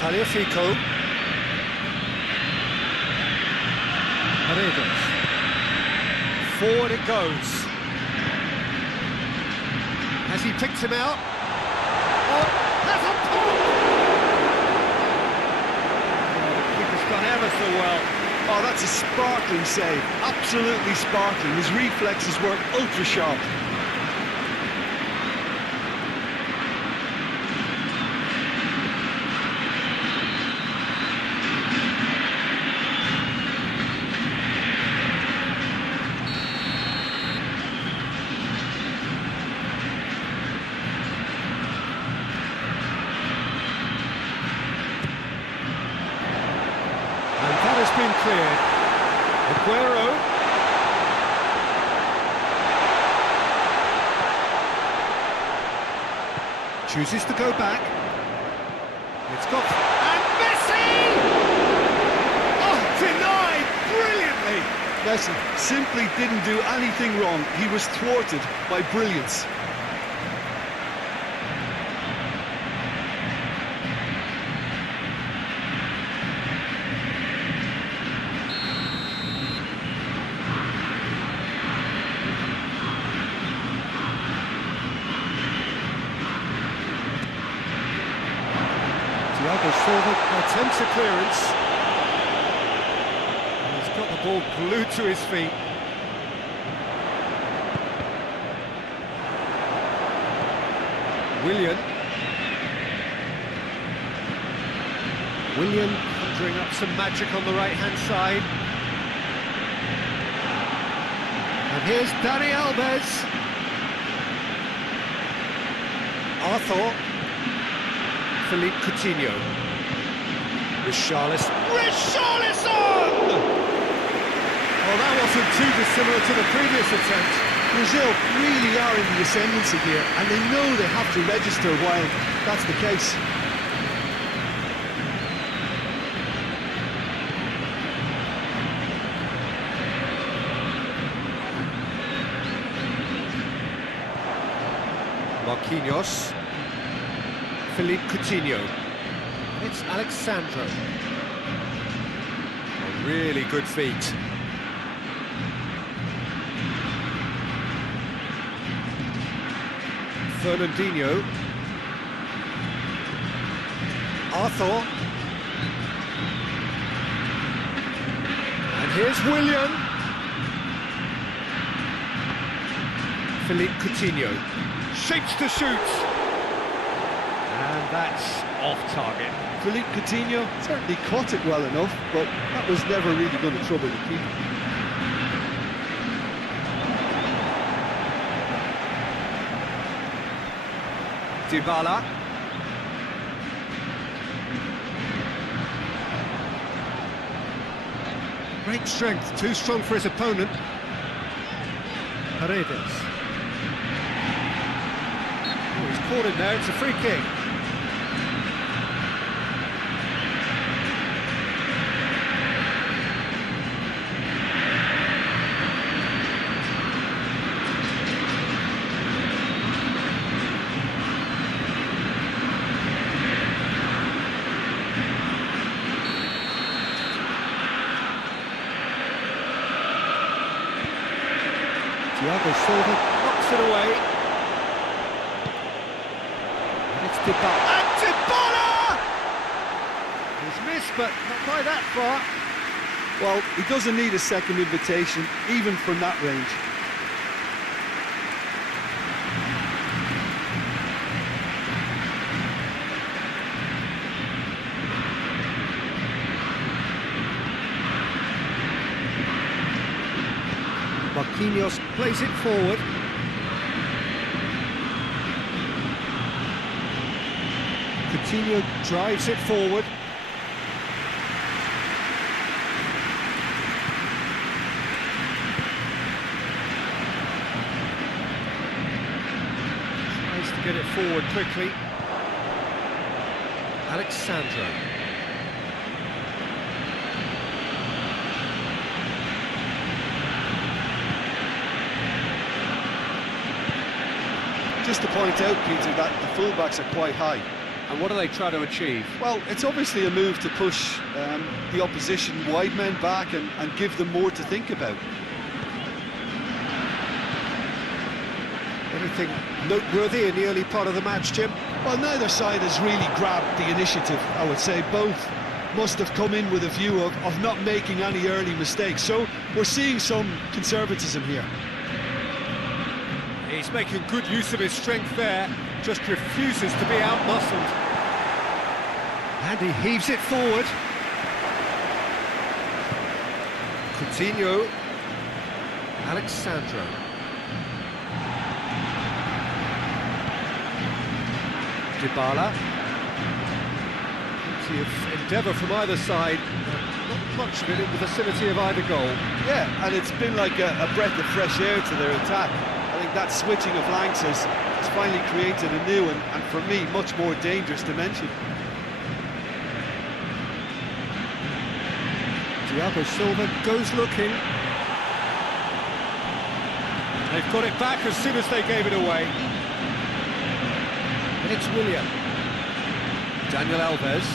Taliafico. Paredes. Forward it goes. Has he picked him out? Oh, that's a pop! The keeper's done ever so well. Oh, that's a sparkling save. Absolutely sparkling. His reflexes were ultra sharp. And that has been cleared. Aguero. Chooses to go back. It's got... And Messi! Oh, denied brilliantly! Messi simply didn't do anything wrong. He was thwarted by brilliance. Thiago Silva attempts a clearance. And he's got the ball glued to his feet. Willian conjuring up some magic on the right-hand side. And here's Dani Alves. Arthur. Philippe Coutinho. Richarlison. Well, that wasn't too dissimilar to the previous attempt. Brazil really are in the ascendancy here, and they know they have to register while that's the case. Marquinhos. Philippe Coutinho. It's Alexandro. Oh, really good feet. Fernandinho. Arthur. And here's Willian. Philippe Coutinho. Shapes to shoot. And that's off target. Philippe Coutinho certainly caught it well enough, but that was never really going to trouble the keeper. Dybala. Great strength, too strong for his opponent. Paredes. Oh, he's caught in there, it's a free kick. Thiago Silva knocks it away. And it's Dybala. And Dybala! He's missed, but not by that far. Well, he doesn't need a second invitation, even from that range. Marquinhos plays it forward. Coutinho drives it forward. Tries to get it forward quickly. Alexandro. Just to point out, Peter, that the fullbacks are quite high. And what do they try to achieve? Well, it's obviously a move to push the opposition wide men back and give them more to think about. Anything noteworthy in the early part of the match, Jim? Well, neither side has really grabbed the initiative, I would say. Both must have come in with a view of not making any early mistakes. So we're seeing some conservatism here. He's making good use of his strength there, just refuses to be out-muscled. And he heaves it forward. Coutinho. Alexandro. Dybala. Plenty of endeavour from either side. Not much of it in the vicinity of either goal. Yeah, and it's been like a breath of fresh air to their attack. I think that switching of flanks has finally created a new and for me, much more dangerous dimension. Thiago Silva goes looking. They've got it back as soon as they gave it away. And it's Willian. Daniel Alves.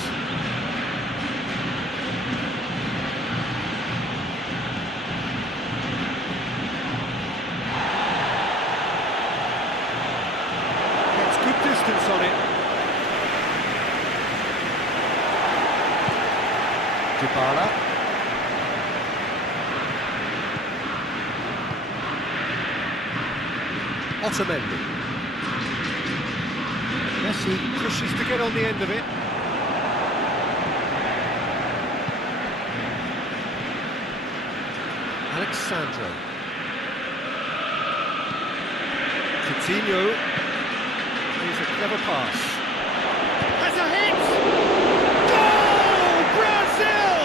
Gets good distance on it. Dybala. Otamendi. Messi pushes to get on the end of it. Alexandro. Coutinho. Plays a clever pass. Has a hit! Goal! Brazil!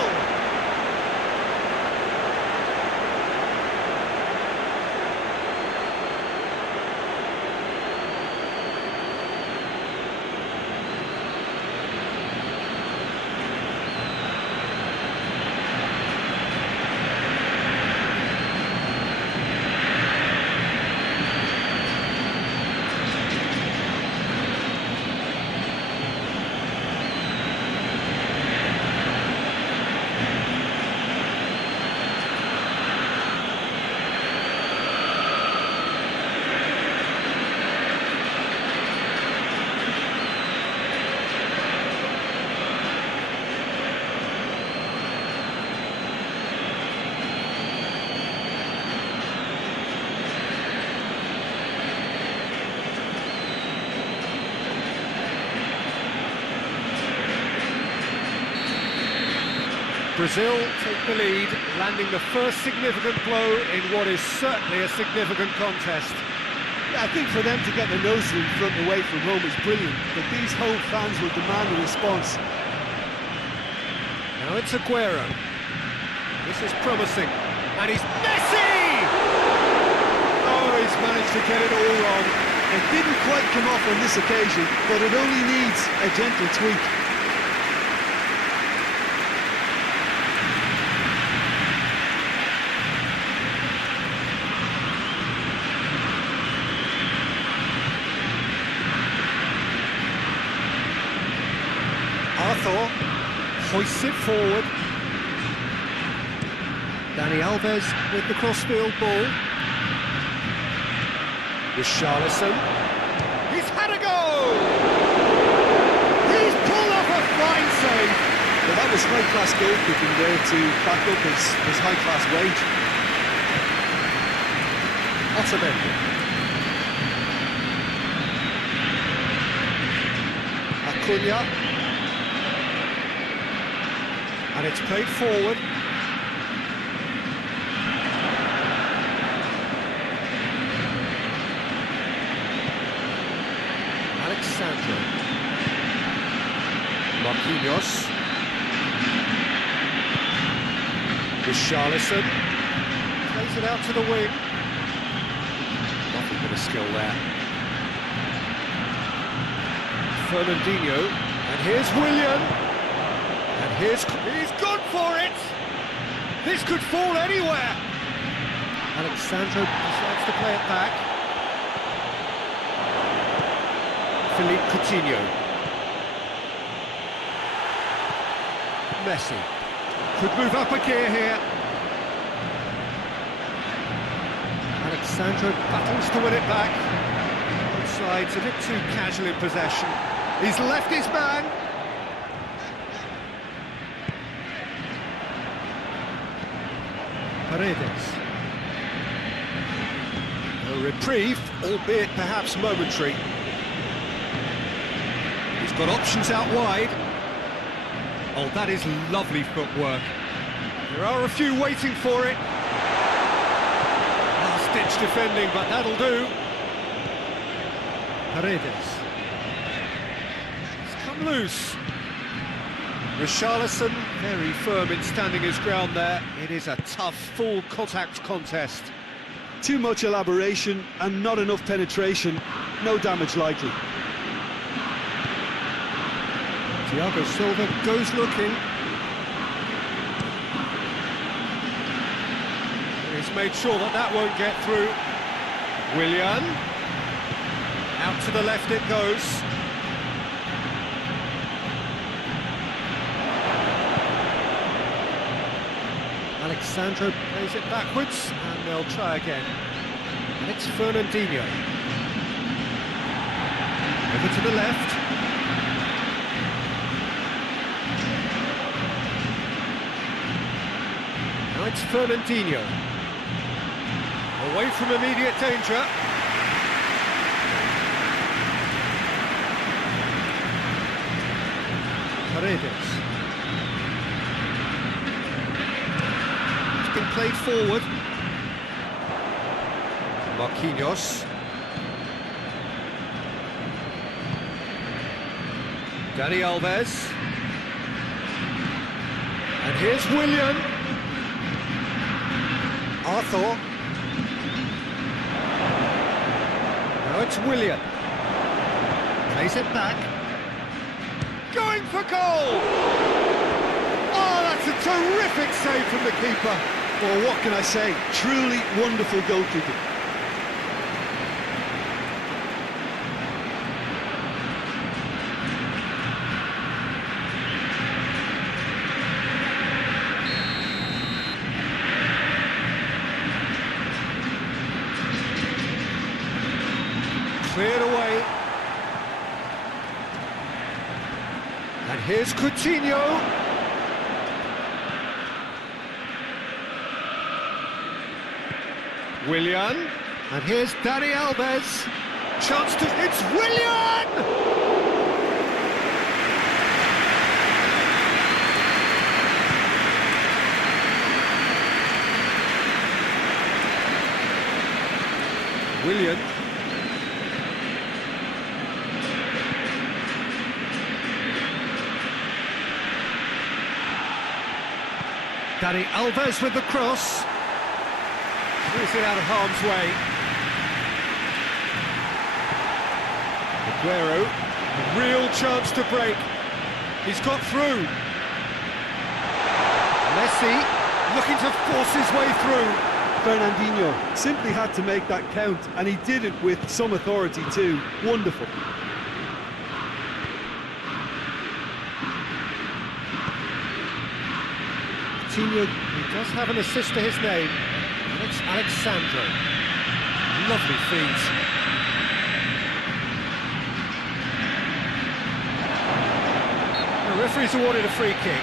Brazil take the lead, landing the first significant blow in what is certainly a significant contest. Yeah, I think for them to get the nosebleed front away from home is brilliant, but these home fans will demand a response. Now it's Aguero. This is promising. And he's Messi! Oh, he's managed to get it all wrong. It didn't quite come off on this occasion, but it only needs a gentle tweak. Arthur hoists it forward. Dani Alves with the crossfield ball. Richarlison. He's had a go! He's pulled off a fine save. Well, that was high-class goalkeeping there to back up his high-class wage. Otamendi. Acuna. And it's played forward. Alexandro. Marquinhos. Richarlison. Plays it out to the wing. Nothing but a skill there. Fernandinho. And here's Willian. And he's gone for it! This could fall anywhere! Alexandro decides to play it back. Philippe Coutinho. Messi. Could move up a gear here. Alexandro battles to win it back. Both sides a bit too casual in possession. He's left his man. Paredes. A reprieve, albeit perhaps momentary. He's got options out wide. Oh, that is lovely footwork. There are a few waiting for it. Last-ditch defending, but that'll do. Paredes. It's come loose. Richarlison, very firm in standing his ground there. It is a tough, full-contact contest. Too much elaboration and not enough penetration. No damage likely. Thiago Silva goes looking. He's made sure that that won't get through. Willian. Out to the left it goes. Alexandro plays it backwards, and they'll try again. And it's Fernandinho. Over to the left. Now it's Fernandinho. Away from immediate danger. Paredes. It's been played forward. Marquinhos. Dani Alves. And here's Willian. Arthur. Now it's Willian. Plays it back. Going for goal! Oh, that's a terrific save from the keeper. Well, what can I say? Truly wonderful goalkeeping. Cleared away. And here's Coutinho. Willian. And here's Dani Alves. Chance to... It's Willian! Willian. Dani Alves with the cross. Moves it out of harm's way. Aguero, a real chance to break. He's got through. Messi looking to force his way through. Fernandinho simply had to make that count, and he did it with some authority too. Wonderful. Coutinho, he does have an assist to his name, and it's Alexandro. Lovely feet. The referee's awarded a free kick.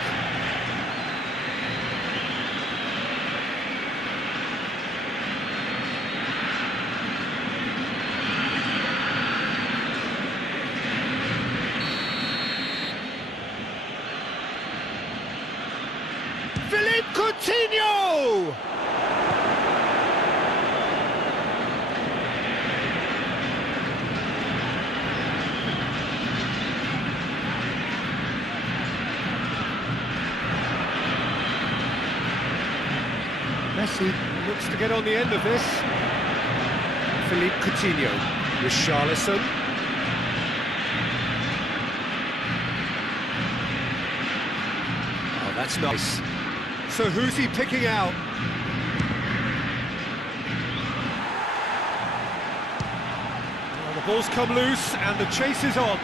Coutinho! Messi looks to get on the end of this. Philippe Coutinho. Richarlison. Oh, that's nice. So who's he picking out? Well, the ball's come loose and the chase is on.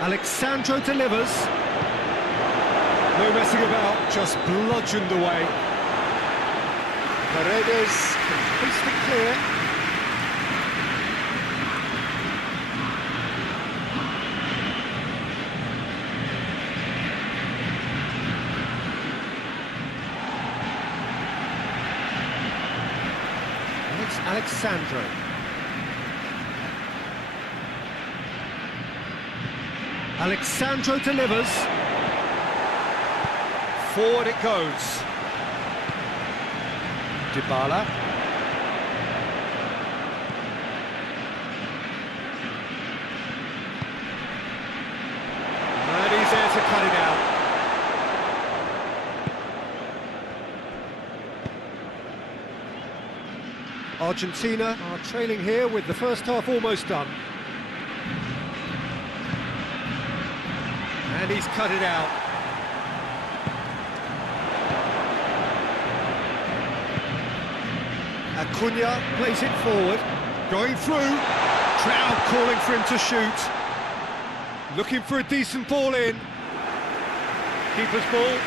Alexandro delivers. No messing about, just bludgeoned away. Paredes can hoist it clear. And it's Alexandro. Alexandro delivers. Forward it goes. Dybala. And he's there to cut it out. Argentina are trailing here with the first half almost done. And he's cut it out. Acuna plays it forward, going through, crowd calling for him to shoot, looking for a decent ball in, keeper's ball.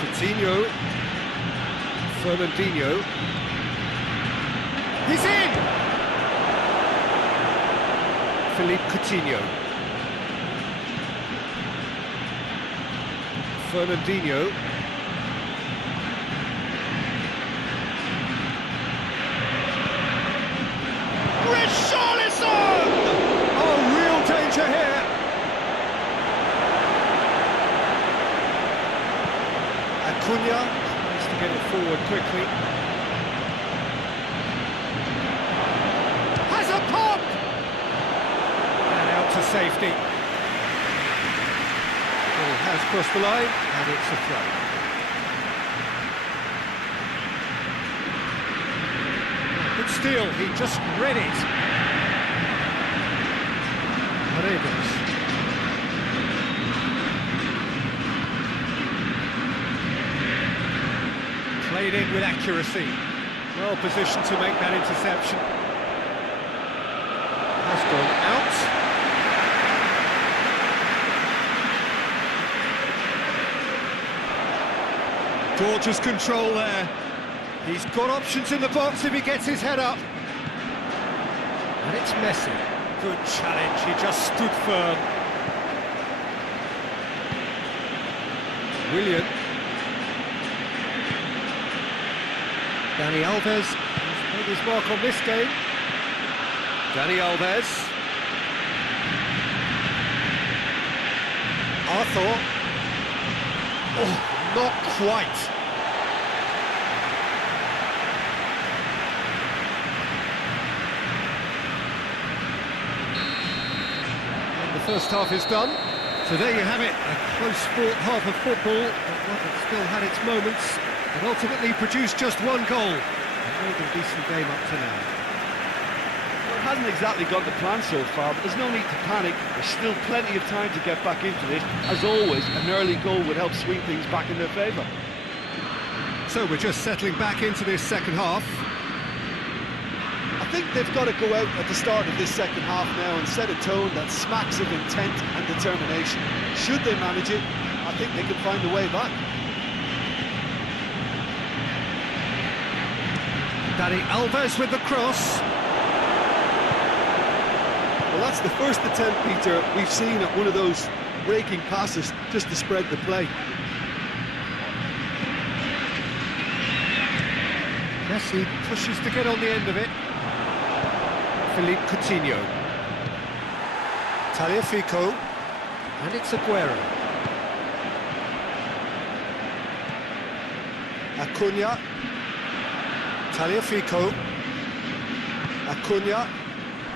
Coutinho, Fernandinho, he's in! Philippe Coutinho. Fernandinho. Richarlison! Oh, real danger here. Acuna tries to get it forward quickly. Has a pop! To safety. Ball has crossed the line, and it's a throw. Good steal, he just read it. Paredes. Played in with accuracy. Well positioned to make that interception. Has gone out. Gorgeous control there. He's got options in the box if he gets his head up. And it's Messi. Good challenge, he just stood firm. Willian. Dani Alves has made his mark on this game. Dani Alves. Arthur. Oh. Not quite. And the first half is done. So there you have it, a close-fought half of football, but one that still had its moments, but ultimately produced just one goal. A more than decent game up to now. Well, it hasn't exactly got the plan so far, but there's no need to panic. There's still plenty of time to get back into this. As always, an early goal would help swing things back in their favour. So we're just settling back into this second half. I think they've got to go out at the start of this second half now and set a tone that smacks of intent and determination. Should they manage it, I think they can find a way back. Dani Alves with the cross. Well, that's the first attempt, Peter, we've seen at one of those breaking passes just to spread the play. Messi pushes to get on the end of it. Philippe Coutinho. Tagliafico. And it's Aguero. Acuna. Tagliafico. Acuna.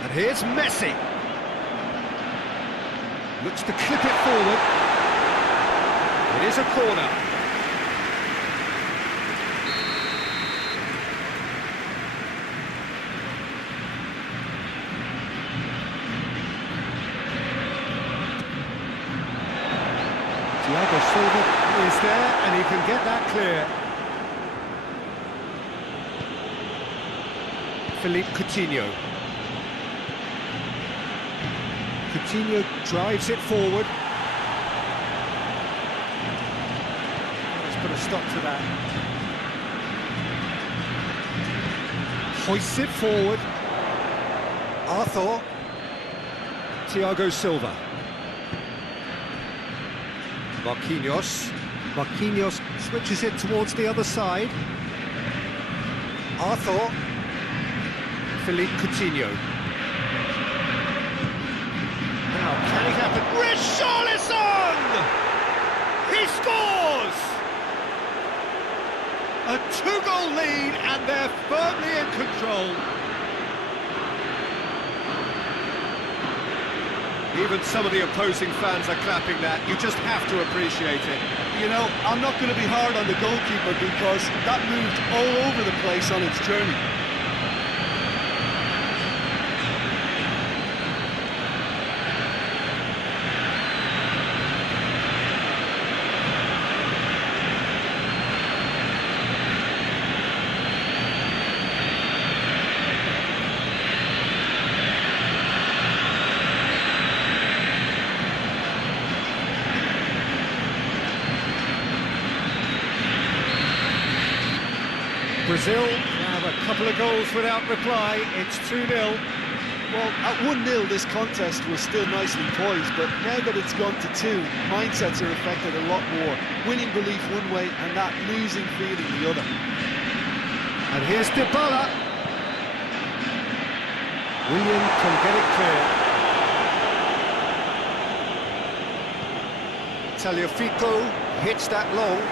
And here's Messi. Looks to clip it forward. It is a corner. Thiago Silva is there, and he can get that clear. Philippe Coutinho. Coutinho drives it forward. Let's put a stop to that. Hoists it forward. Arthur. Thiago Silva. Marquinhos. Marquinhos switches it towards the other side. Arthur. Philippe Coutinho. Now, can it happen? Richarlison! He scores! A two-goal lead, and they're firmly in control. Even some of the opposing fans are clapping that. You just have to appreciate it. You know, I'm not going to be hard on the goalkeeper because that moved all over the place on its journey. Brazil have a couple of goals without reply. It's 2-0. Well, at 1-0 this contest was still nicely poised, but now that it's gone to 2, mindsets are affected a lot more. Winning belief one way and that losing feeling the other. And here's Dybala. Willian can get it clear. Tagliafico hits that long.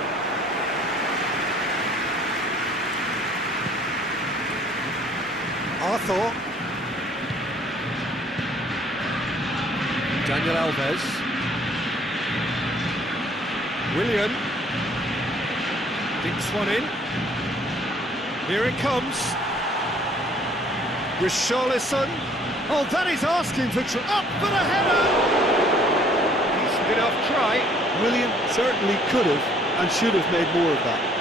Arthur. Daniel Alves. Willian. Dinks one in. Here it comes. Richarlison. Oh, that is asking for up for the header. Decent enough try. Willian certainly could have and should have made more of that.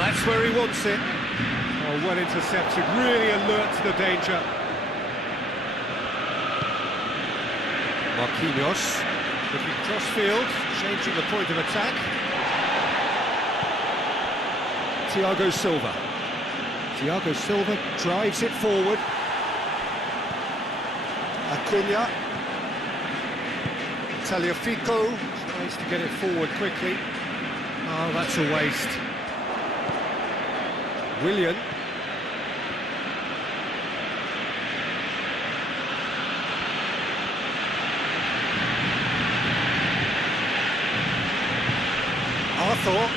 That's where he wants it. Oh, well intercepted, really alert to the danger. Marquinhos looking cross-field, changing the point of attack. Thiago Silva. Thiago Silva drives it forward. Acuna. Tagliafico tries to get it forward quickly. Oh, that's a waste. Willian. Arthur.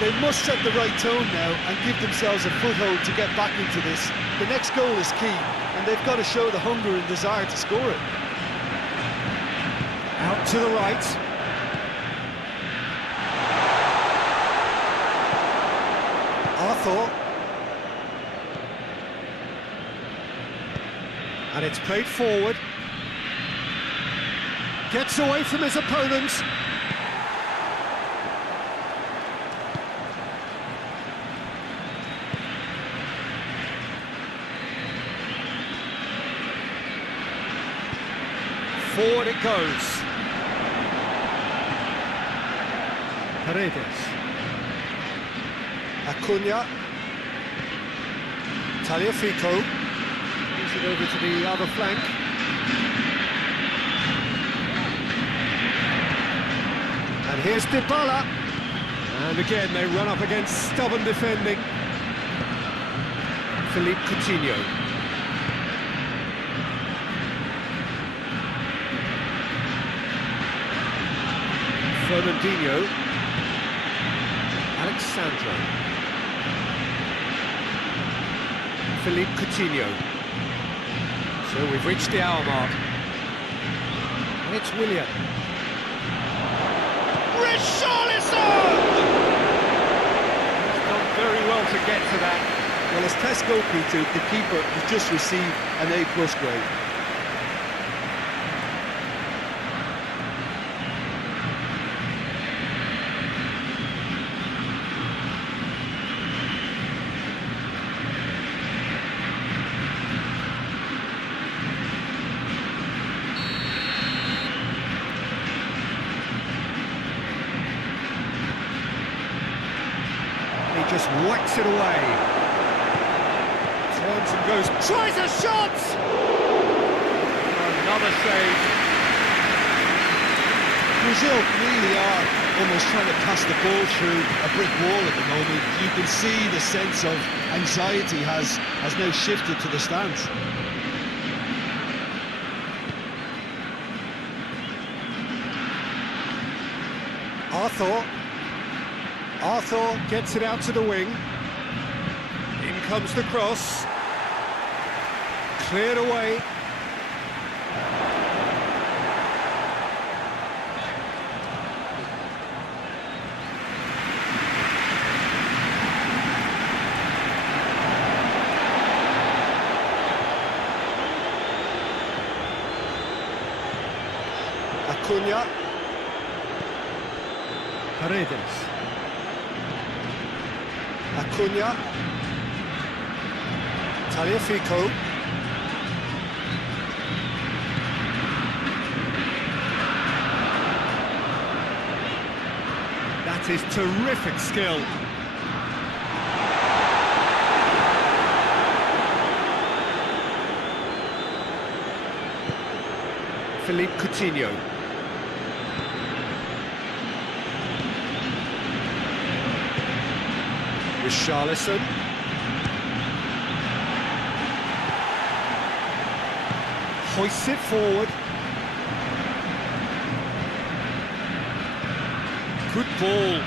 They must set the right tone now and give themselves a foothold to get back into this. The next goal is key, and they've got to show the hunger and desire to score it. Out to the right. Arthur. And it's played forward. Gets away from his opponents. Forward it goes. Paredes. Acuna. Tagliafico. Moves it over to the other flank. And here's Dybala. And again they run up against stubborn defending. Philippe Coutinho. Fernandinho. Alexandro. Philippe Coutinho. So we've reached the hour mark. And it's Willian. Richarlison! He's done very well to get to that. Well, as test goalkeeper, the keeper has just received an A+ grade. He just whacks it away. Turns and goes, tries a shot! Another save. Brazil really are almost trying to cast the ball through a brick wall at the moment. You can see the sense of anxiety has now shifted to the stands. Arthur gets it out to the wing. In comes the cross. Cleared away. Acuna. Paredes. Acuna. Taliafico. That is terrific skill. Philippe Coutinho. Richarlison. Hoists it forward. Good ball.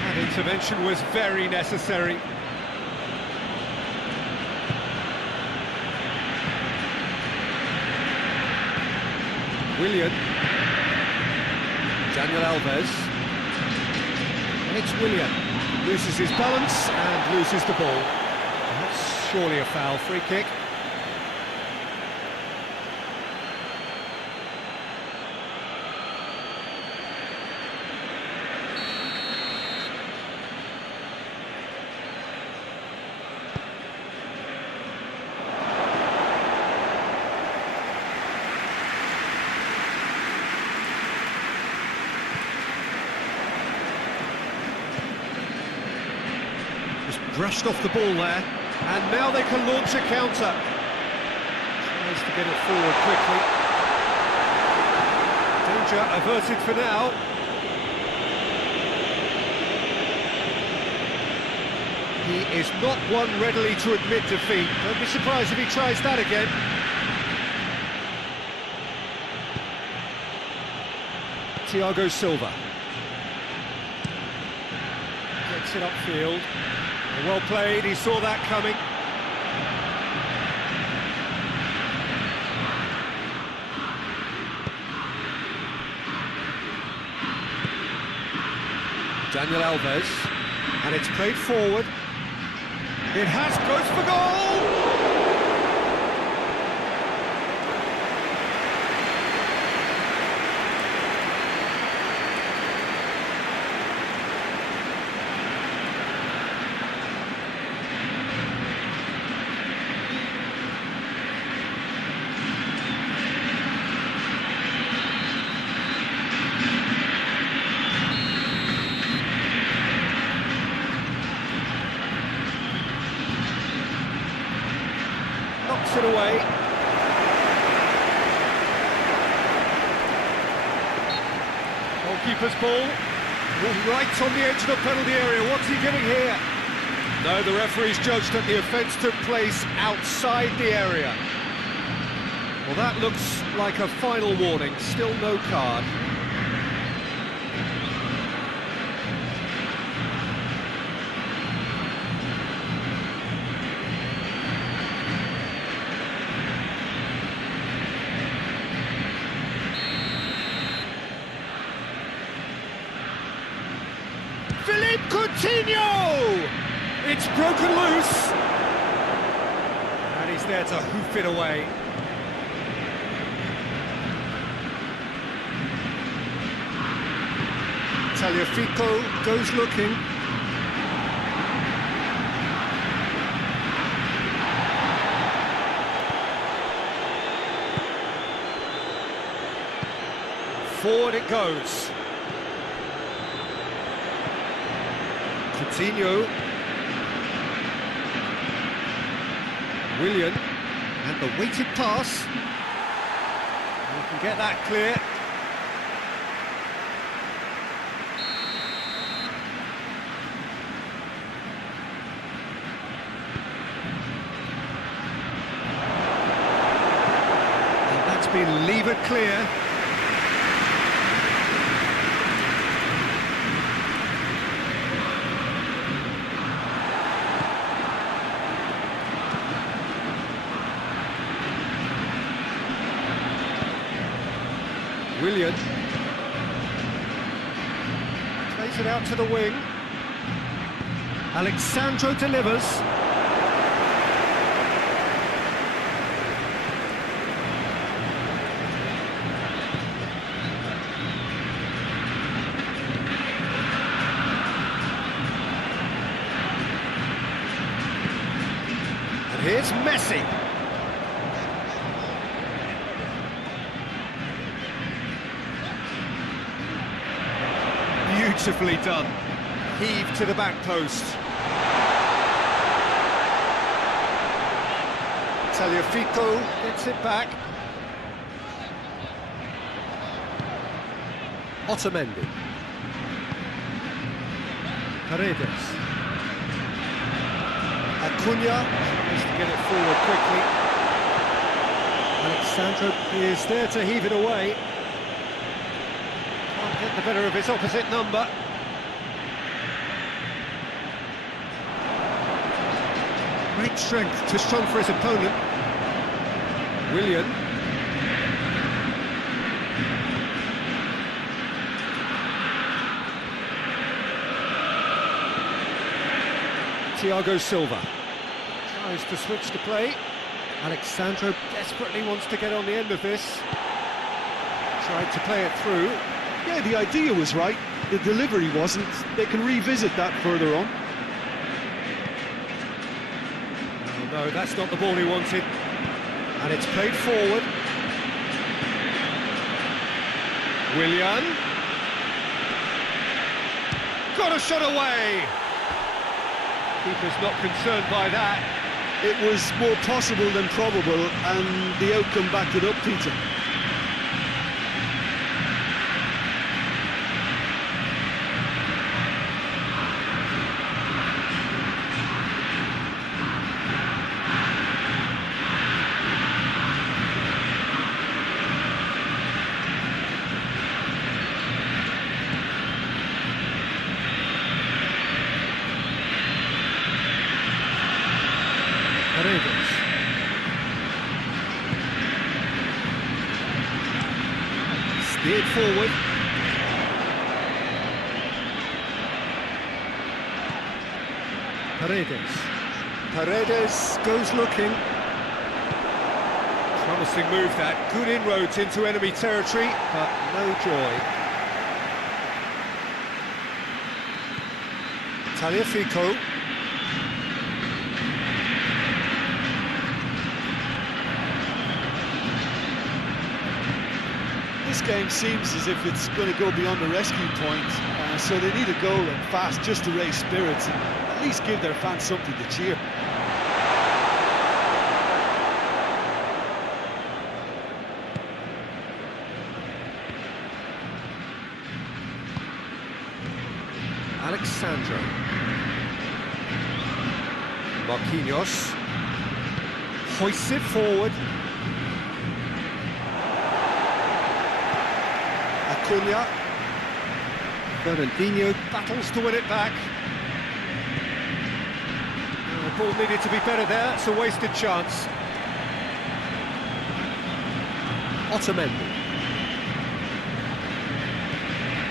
That intervention was very necessary. Willian. Daniel Alves. And it's Willian. Loses his balance and loses the ball. That's surely a foul. Free kick. Brushed off the ball there, and now they can launch a counter. Tries to get it forward quickly. Danger averted for now. He is not one readily to admit defeat. Don't be surprised if he tries that again. Thiago Silva. Gets it upfield. Well played, he saw that coming. Daniel Alves, and it's played forward. It has, goes for goal! Knocks it away. Goalkeeper's ball. Right on the edge of the penalty area. What's he giving here? No, the referee's judged that the offence took place outside the area. Well, that looks like a final warning. Still no card. Coutinho! It's broken loose. And he's there to hoof it away. Tagliafico goes looking. Forward it goes. Coutinho. Willian. And the weighted pass. We can get that clear. And that's been levered clear. Willian plays it out to the wing. Alexandro delivers. And here's Messi. Beautifully done. Heave to the back post. Tagliafico gets it back. Otamendi. Paredes. Acuna has to get it forward quickly. Alexandro is there to heave it away. Can't get the better of his opposite number. Great strength, too strong for his opponent. Willian. Thiago Silva tries to switch the play. Alexandro desperately wants to get on the end of this. Tried to play it through. Yeah, the idea was right, the delivery wasn't. They can revisit that further on. Oh no, that's not the ball he wanted. And it's played forward. Willian. Got a shot away! Keeper's not concerned by that. It was more possible than probable, and the outcome backed it up, Peter. Paredes. Steered forward. Paredes goes looking. Promising move that. Good inroads into enemy territory, but no joy. Tagliafico. This game seems as if it's going to go beyond the rescue point, so they need a goal and fast just to raise spirits and at least give their fans something to cheer. Alexandro. Marquinhos. Hoists it forward. Acuna. Fernandinho battles to win it back. The ball needed to be better there, it's a wasted chance. Otamendi.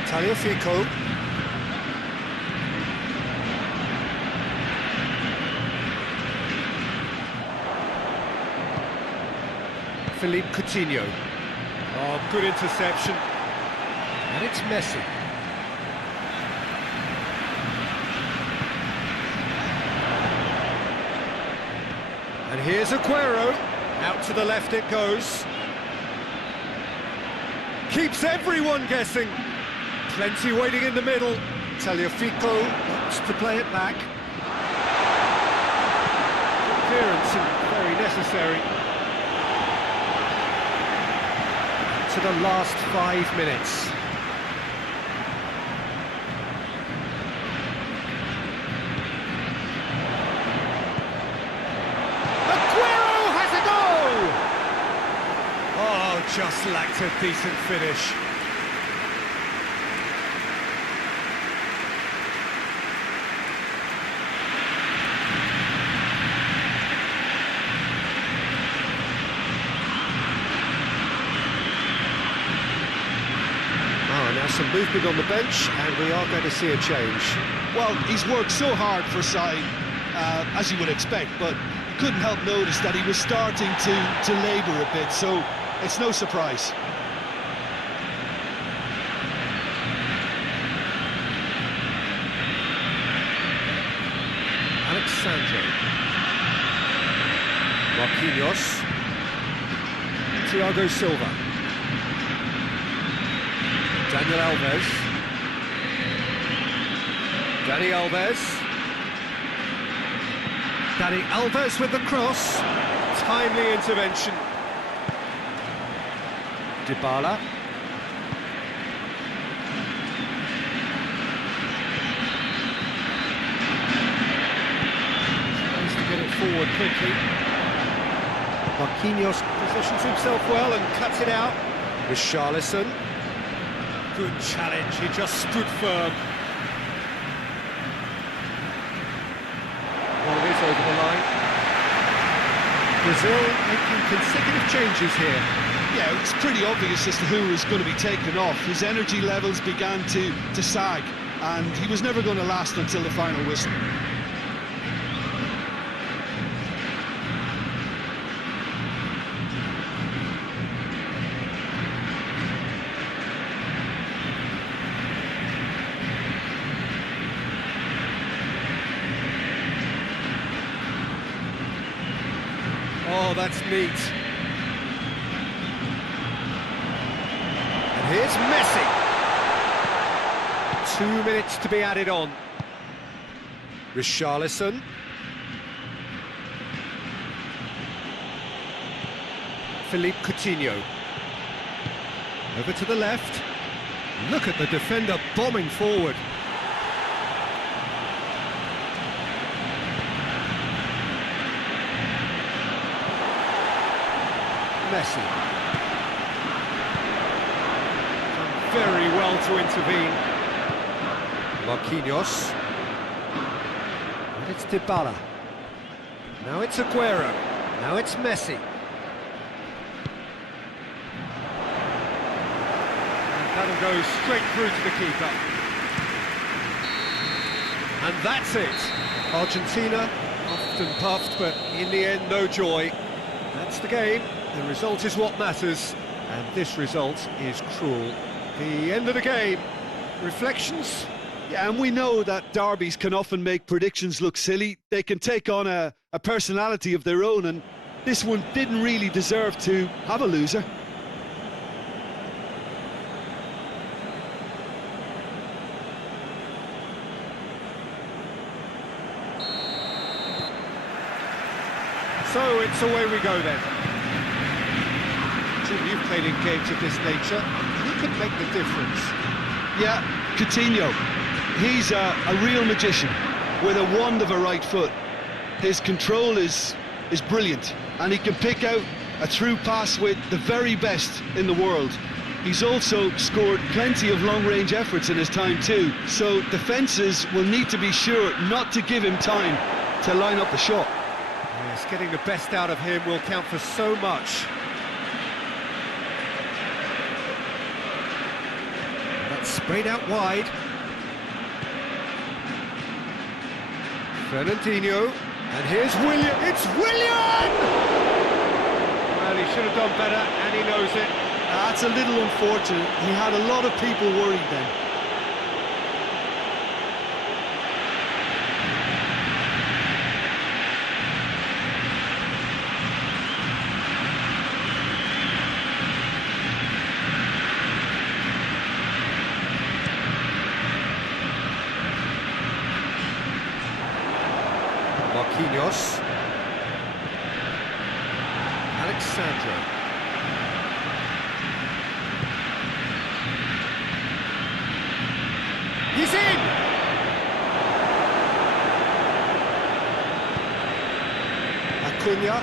Tagliafico. Philippe Coutinho. Oh, good interception. And it's Messi. And here's Aguero. Out to the left it goes. Keeps everyone guessing. Plenty waiting in the middle. Tagliafico wants to play it back. Clearance and very necessary. To the last 5 minutes. Aguero has a goal! Oh, just lacked a decent finish. Now some movement on the bench, and we are going to see a change. Well, he's worked so hard for side, as you would expect, but couldn't help notice that he was starting to labour a bit, so it's no surprise. Alexandro. Marquinhos. Thiago Silva. Daniel Alves. Dani Alves. Dani Alves with the cross. Timely intervention. Dybala. Tries to get it forward quickly. Marquinhos positions himself well and cuts it out. Richarlison. Good challenge, he just stood firm. Ball is over the line. Brazil making consecutive changes here. Yeah, it's pretty obvious as to who was going to be taken off. His energy levels began to sag, and he was never going to last until the final whistle. Oh, that's neat. And here's Messi. 2 minutes to be added on. Richarlison. Philippe Coutinho. Over to the left. Look at the defender bombing forward. Messi. Done very well to intervene. Marquinhos. And it's Dybala. Now it's Aguero. Now it's Messi. And that'll go straight through to the keeper. And that's it. Argentina, puffed and puffed, but in the end, no joy. That's the game. The result is what matters, and this result is cruel. The end of the game. Reflections? Yeah, and we know that derbies can often make predictions look silly. They can take on a personality of their own, and this one didn't really deserve to have a loser. So it's away we go then. Jim, you've played in games of this nature. Who can make the difference? Yeah, Coutinho. He's a real magician with a wand of a right foot. His control is brilliant, and he can pick out a through pass with the very best in the world. He's also scored plenty of long-range efforts in his time too, so defences will need to be sure not to give him time to line up the shot. Yes, getting the best out of him will count for so much. That's sprayed out wide. Fernandinho, and here's Willian. It's Willian! Well, he should have done better, and he knows it. That's a little unfortunate. He had a lot of people worried then. Marquinhos. Alexandro. He's in! Acuna.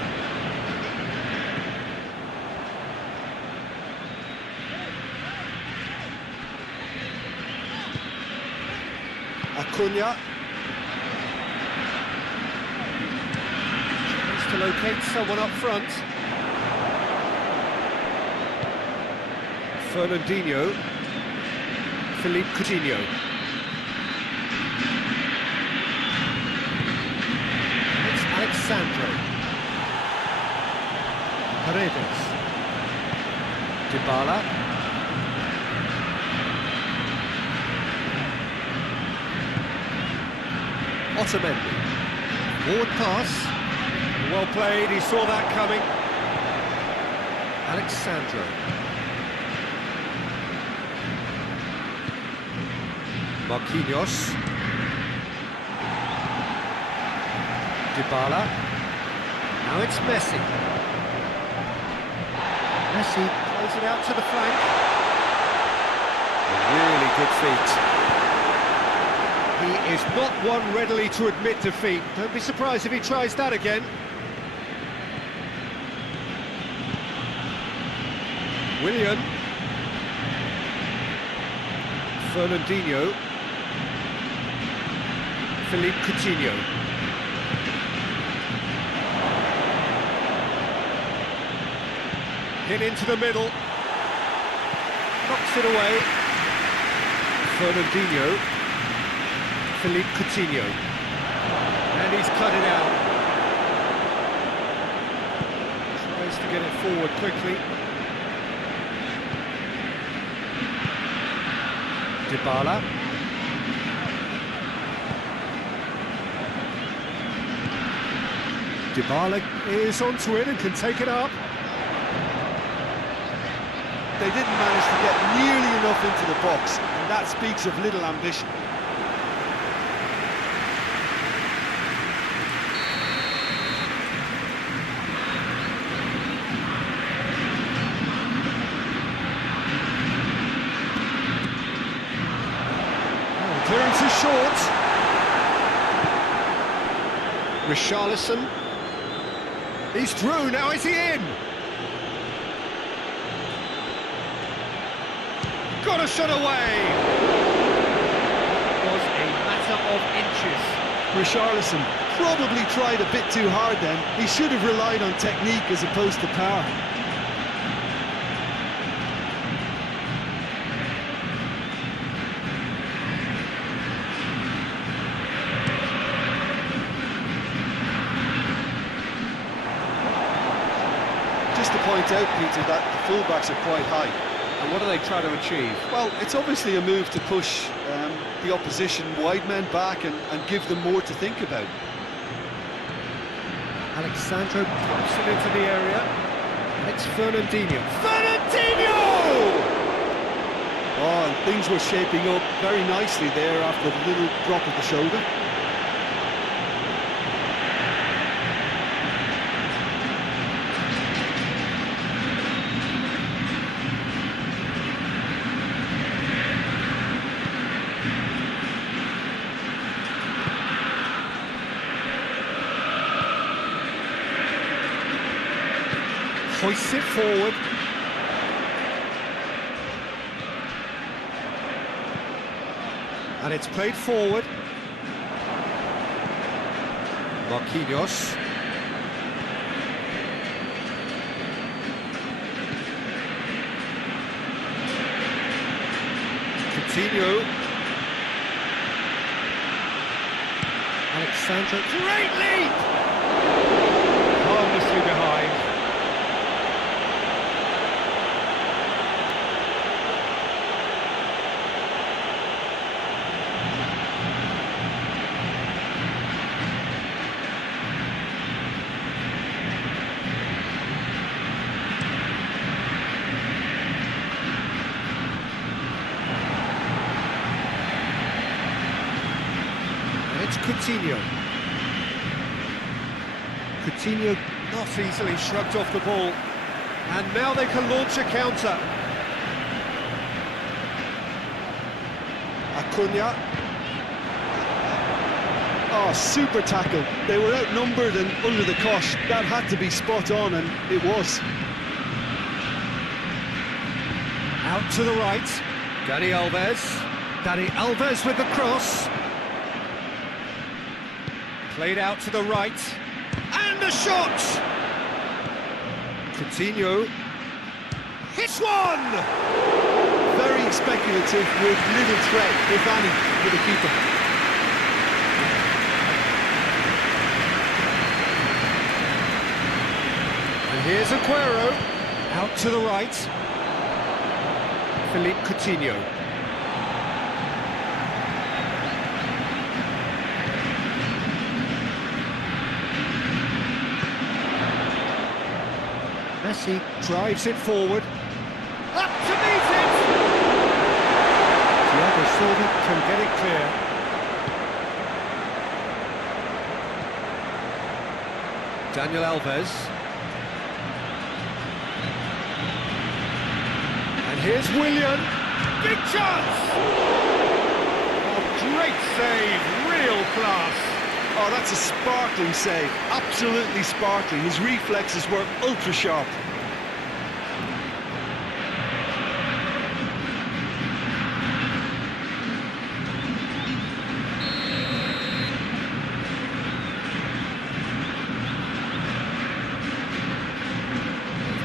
Acuna. Tries to locate someone up front. Fernandinho. Philippe Coutinho. It's Alexandro. Paredes. Dybala. Otamendi. Forward pass. Well played, he saw that coming. Alexandro. Marquinhos. Dybala. Now it's Messi. Messi plays it out to the flank. A really good feat. He is not one readily to admit defeat. Don't be surprised if he tries that again. Willian. Fernandinho. Philippe Coutinho. Hit into the middle. Knocks it away. Fernandinho. Philippe Coutinho. And he's cut it out. Tries to get it forward quickly. Dybala. Dybala is onto it and can take it up. They didn't manage to get nearly enough into the box, and that speaks of little ambition. Clearance is short. Richarlison. He's through, now is he in? Got a shot away! It was a matter of inches. Richarlison probably tried a bit too hard then. He should have relied on technique as opposed to power. Just to point out, Peter, that the fullbacks are quite high. And what do they try to achieve? Well, it's obviously a move to push the opposition wide men back and give them more to think about. Alexandro pops it into the area. And it's Fernandinho. Fernandinho! Oh, and things were shaping up very nicely there after the little drop of the shoulder. Hoists it forward. And it's played forward. Marquinhos. Coutinho. Alexandro. Great leap! Harmlessly behind. Coutinho. Coutinho not easily shrugged off the ball. And now they can launch a counter. Acuna. Oh, super tackle. They were outnumbered and under the cosh. That had to be spot on, and it was. Out to the right. Dani Alves. Dani Alves with the cross. Played out to the right. And a shot! Coutinho. Hits one! Very speculative with little threat, if any, for the keeper. And here's Aguero. Out to the right. Philippe Coutinho. Messi drives it forward. Up to meet it! Thiago Silva can get it clear. Daniel Alves. And here's Willian. Big chance! Oh, great save, real class. Oh, that's a sparkling save. Absolutely sparkling. His reflexes were ultra sharp.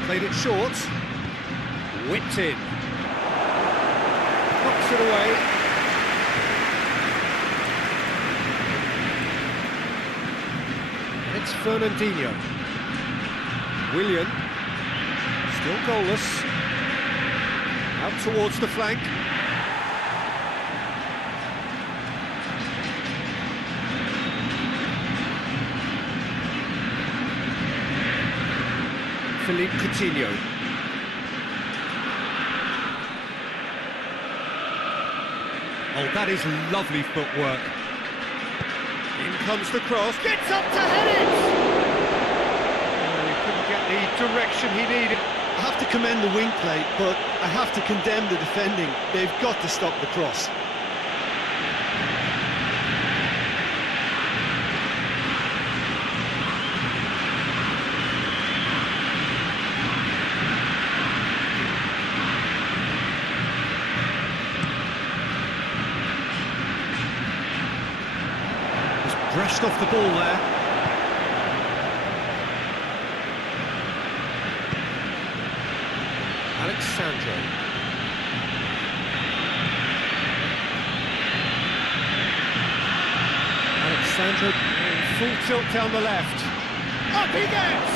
Played it short. Whipped in. Knocks it away. It's Fernandinho. Willian. Still goalless. Out towards the flank. Philippe Coutinho. Oh, that is lovely footwork. In comes the cross. Gets up to head it! Oh, he couldn't get the direction he needed. I have to commend the wing play, but I have to condemn the defending. They've got to stop the cross. Brushed off the ball there. Alexandro. Alexandro in full tilt down the left. Up he gets!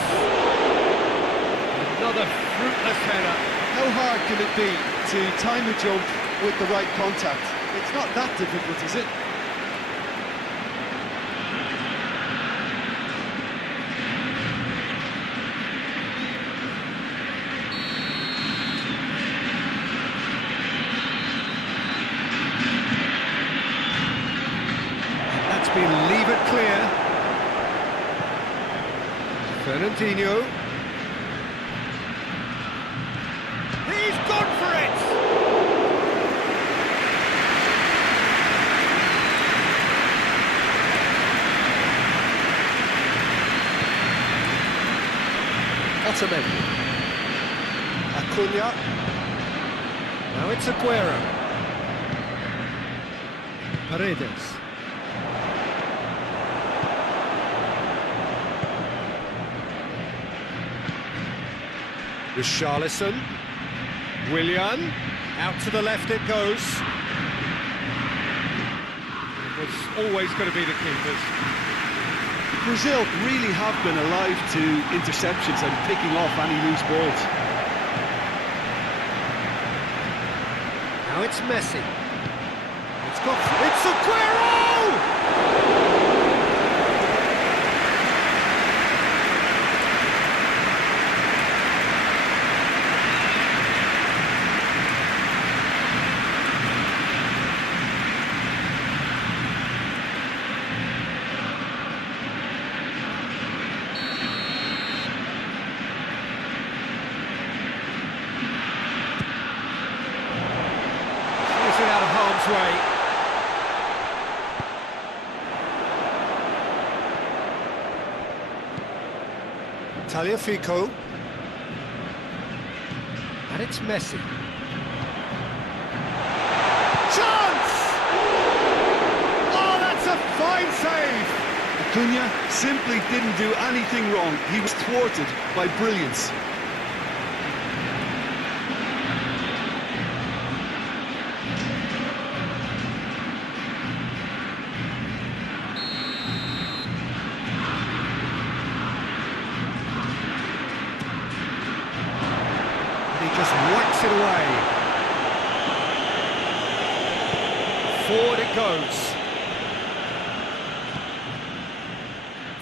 Another fruitless header. How hard can it be to time a jump with the right contact? It's not that difficult, is it? Leave it clear. Fernandinho. He's gone for it! Otamendi. Acuna. Now it's Aguero. Paredes. Richarlison. Willian. Out to the left it goes. It was always going to be the keepers. Brazil really have been alive to interceptions and picking off any loose balls. Now it's Messi. It's Aguero! its way. Tagliafico. And it's Messi. Chance! Oh, that's a fine save! Acuna simply didn't do anything wrong. He was thwarted by brilliance. He just whacks it away. Forward it goes.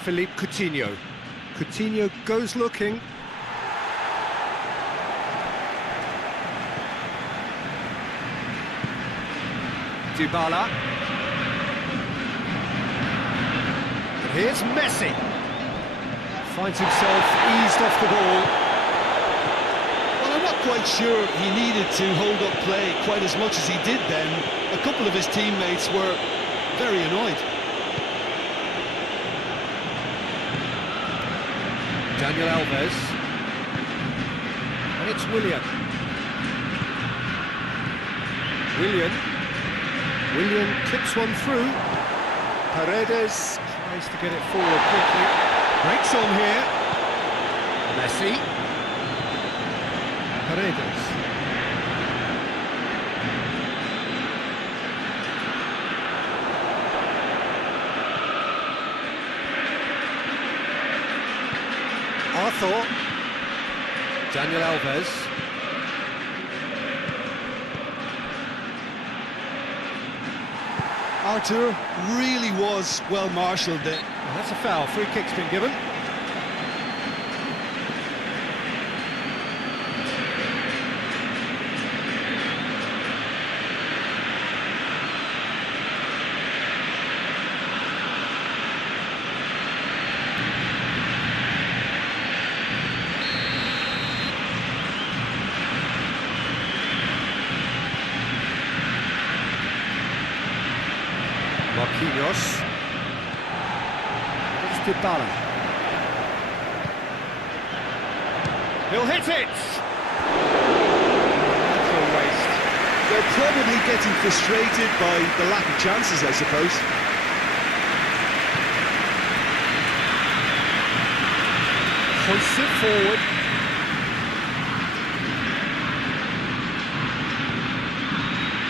Philippe Coutinho. Coutinho goes looking. Dybala. And here's Messi. Finds himself eased off the ball. Well, I'm not quite sure he needed to hold up play quite as much as he did then. A couple of his teammates were very annoyed. Daniel Alves. And it's Willian. Willian clips one through. Paredes tries to get it forward quickly. Breaks on here. Messi. Paredes. Arthur. Daniel Alves. Arthur really was well marshalled there. Well, that's a foul. Free kick's been given. Marquinhos. It's Dybala. He'll hit it! Natural waste. They're probably getting frustrated by the lack of chances, I suppose. Hoists it forward.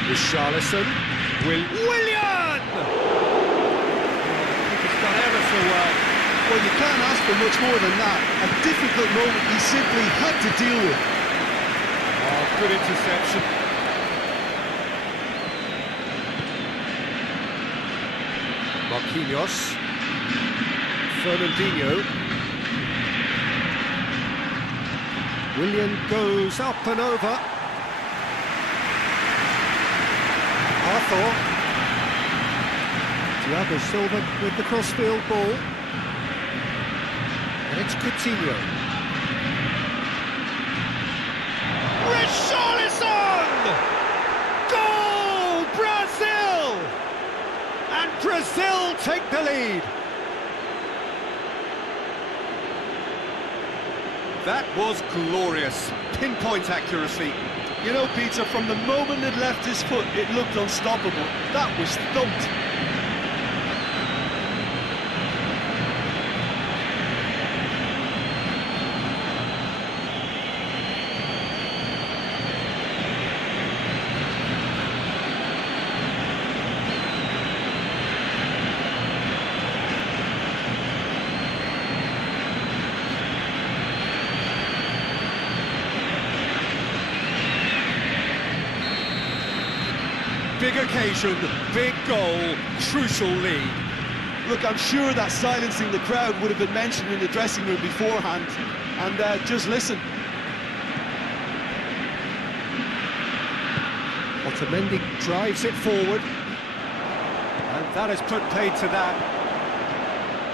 Richarlison. Willian! He's done ever so well. Well, you can't ask for much more than that. A difficult moment he simply had to deal with. Oh, good interception. Marquinhos. Fernandinho. Willian goes up and over. Arthur. Thiago Silva with the crossfield ball. And it's Coutinho. Richarlison! Goal! Brazil! And Brazil take the lead. That was glorious. Pinpoint accuracy. You know, Peter, from the moment it left his foot, it looked unstoppable. That was thumped. Big occasion, big goal, crucial lead. Look, I'm sure that silencing the crowd would have been mentioned in the dressing room beforehand. And just listen. Otamendi drives it forward. And that has put paid to that.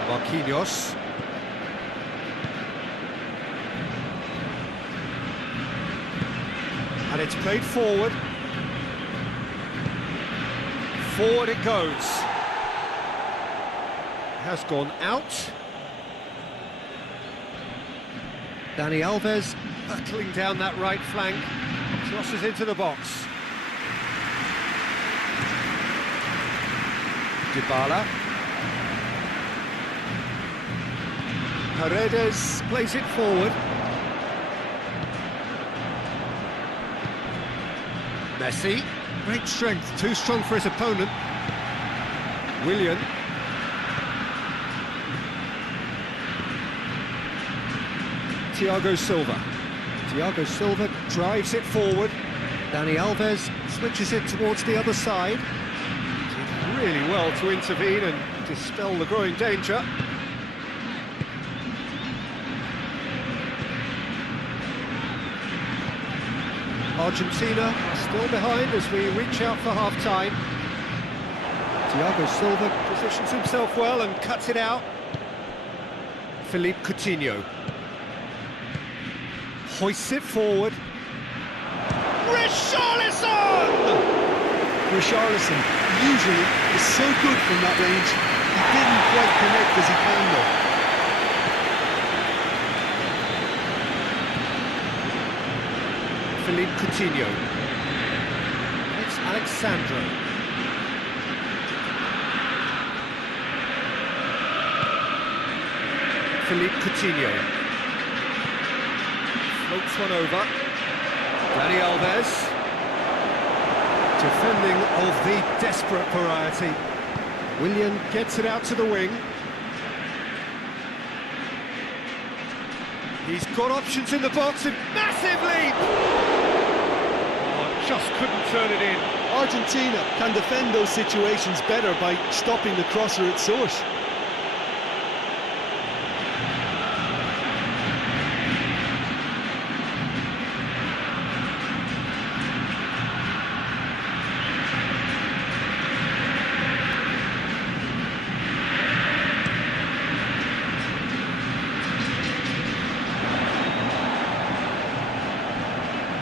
Marquinhos. And it's played forward. Forward it goes. Has gone out. Dani Alves battling down that right flank. Crosses into the box. Dybala. Paredes plays it forward. Messi. Great strength, too strong for his opponent. Willian. Thiago Silva. Thiago Silva drives it forward. Dani Alves switches it towards the other side. Did really well to intervene and dispel the growing danger. Argentina are still behind as we reach out for half-time. Thiago Silva positions himself well and cuts it out. Philippe Coutinho hoists it forward. Richarlison! Richarlison usually is so good from that range. He didn't quite connect as he can though. Philippe Coutinho. It's Alexandro. Philippe Coutinho. Floats one over. Dani Alves. Defending of the desperate variety. Willian gets it out to the wing. He's got options in the box and massive leap! Oh, just couldn't turn it in. Argentina can defend those situations better by stopping the crosser at source.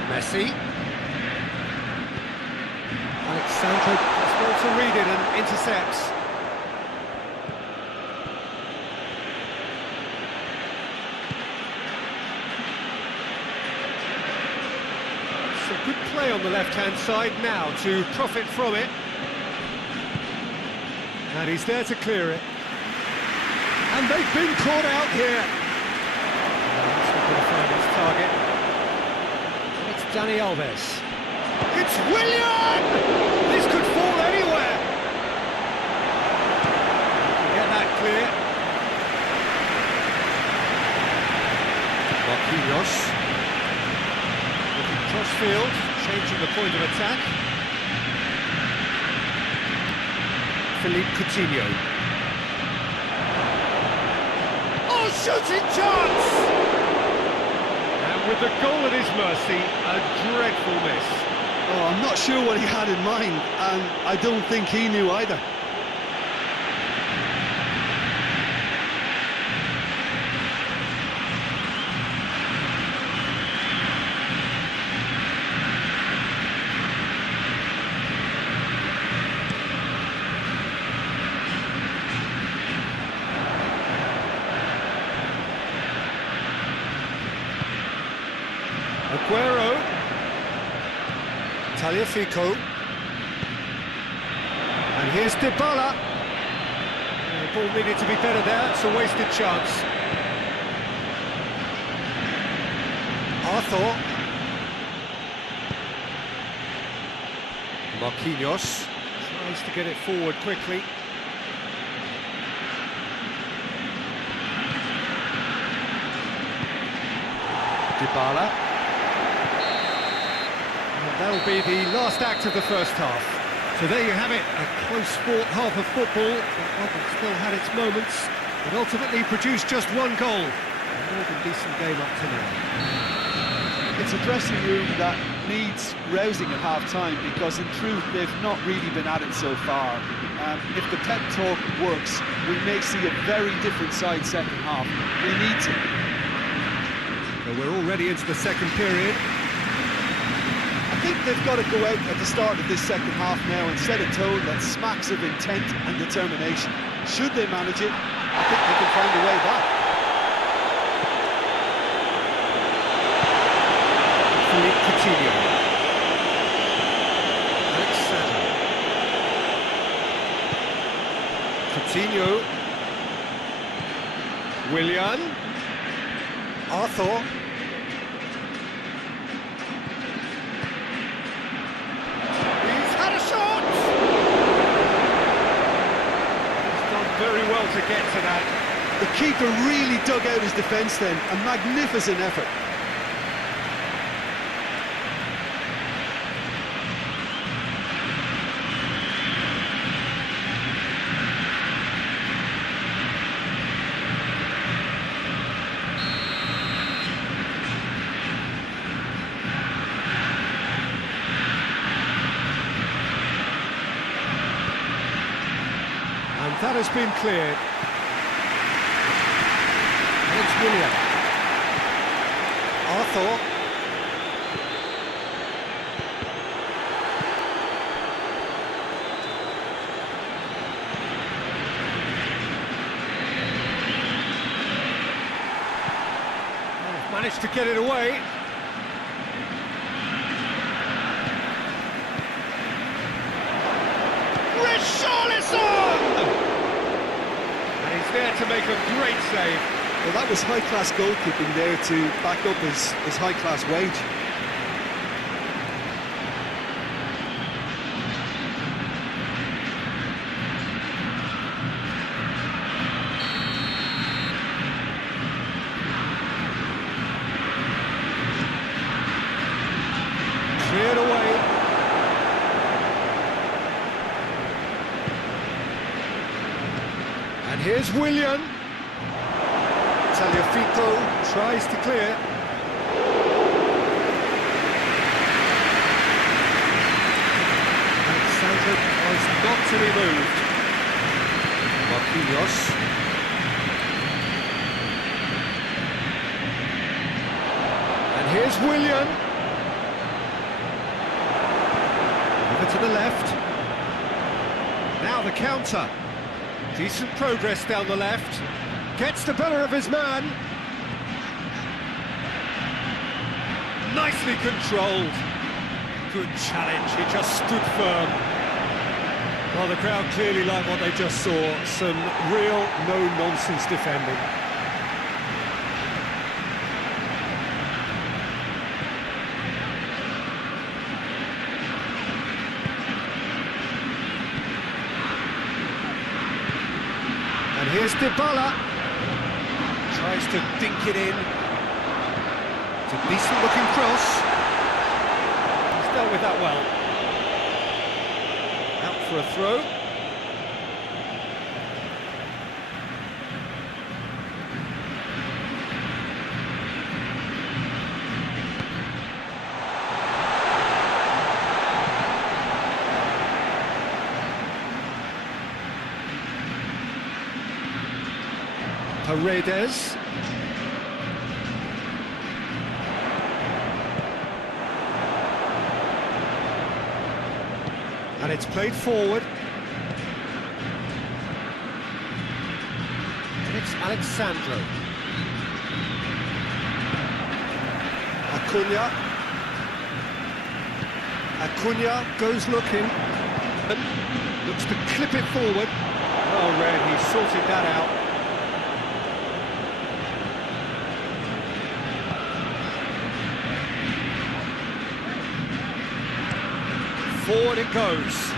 Messi. Alexandro does well to read it and intercepts. Some good play on the left-hand side now to profit from it. And he's there to clear it. And they've been caught out here. That's not going to find its target. Dani Alves. It's Willian! This could fall anywhere. Get that clear. Marquinhos. Looking cross-field, changing the point of attack. Philippe Coutinho. Oh, shooting chance! With the goal at his mercy, a dreadful miss. Oh, I'm not sure what he had in mind, and I don't think he knew either. Aguero, Tagliafico, and here's Dybala. The ball needed to be better there, it's a wasted chance. Arthur. Marquinhos tries to get it forward quickly. Dybala. That'll be the last act of the first half. So there you have it, a close-fought half of football that still had its moments, but ultimately produced just one goal. A more than decent game up to now. It's a dressing room that needs rousing at half-time because in truth they've not really been at it so far. If the pep talk works, we may see a very different side second half. We need to. So we're already into the second period. I think they've got to go out at the start of this second half now and set a tone that smacks of intent and determination. Should they manage it, I think they can find a way back. Coutinho. Alexander. Coutinho. Willian. Arthur. He's had a shot! He's done very well to get to that. The keeper really dug out his defence then, a magnificent effort. And that has been cleared. And it's Willian. Arthur. Oh, managed to get it away. And he's there to make a great save. Well, that was high-class goalkeeping there to back up his high-class wage. Cleared away. And here's Willian. Tagliafico tries to clear. Alexander was not to be moved. Marquinhos. And here's Willian. Over to the left. Now the counter. Decent progress down the left. Gets the better of his man. Nicely controlled. Good challenge, he just stood firm. Well, the crowd clearly liked what they just saw. Some real no-nonsense defending. And here's Dybala. Tries to dink it in. It's a decent-looking cross. He's dealt with that well. Out for a throw. Paredes. And it's played forward. And it's Alexandro. Acuna. Acuna goes looking. Looks to clip it forward. Oh, Red, he sorted that out. Forward it goes.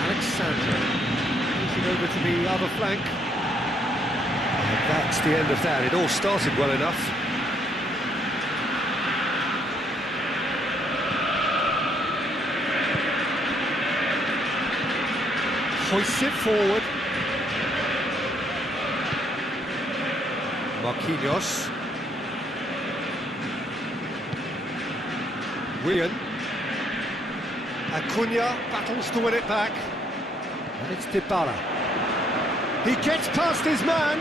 Alexander pushing over to the other flank. And that's the end of that. It all started well enough. Hoists it forward. Marquinhos. Willian. Acuna battles to win it back. And it's Dybala. He gets past his man.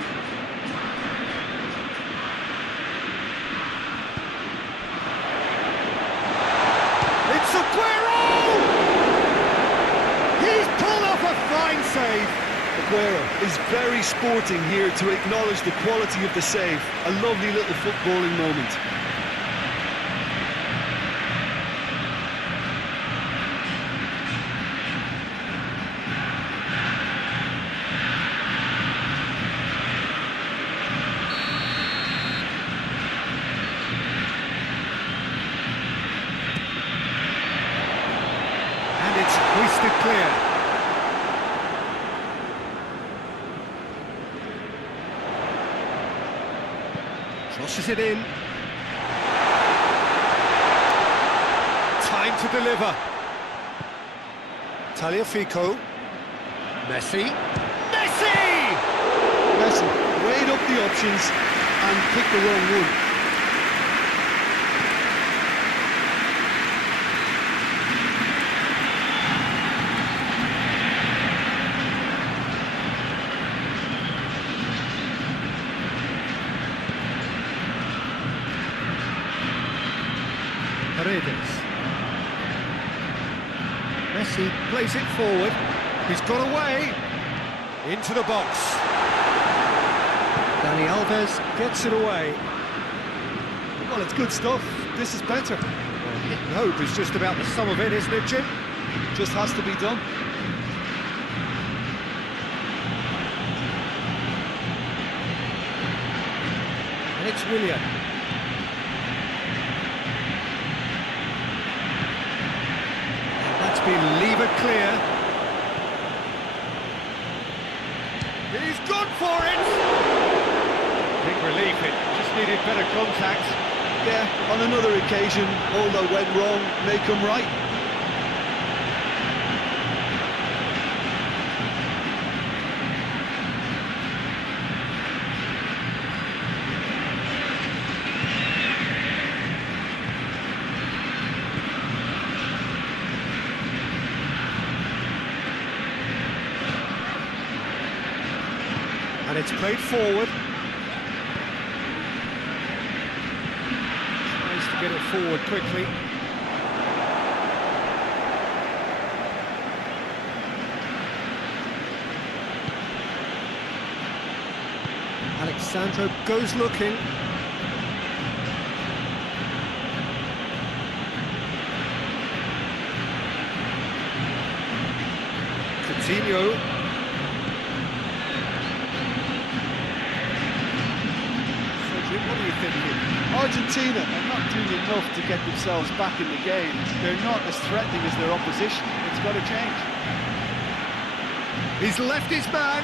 It's Aguero! He's pulled off a fine save. Aguero is very sporting here to acknowledge the quality of the save. A lovely little footballing moment. And it's hoisted clear. Crosses it in. Time to deliver. Tagliafico. Messi. Messi! Messi weighed up the options and picked the wrong one. Paredes. Messi plays it forward. He's got away. Into the box. Dani Alves gets it away. Well, it's good stuff. This is better. Well, hitting hope is just about the sum of it, isn't it, Jim? Just has to be done. And it's Willian. That's been levered clear. He's gone for it! Big relief, it just needed better contact. Yeah, on another occasion, all that went wrong may come right. And it's played forward. Tries to get it forward quickly. Alexandro goes looking. Coutinho. What are you thinking? Argentina are not doing enough to get themselves back in the game. They're not as threatening as their opposition. It's got to change. He's left his man.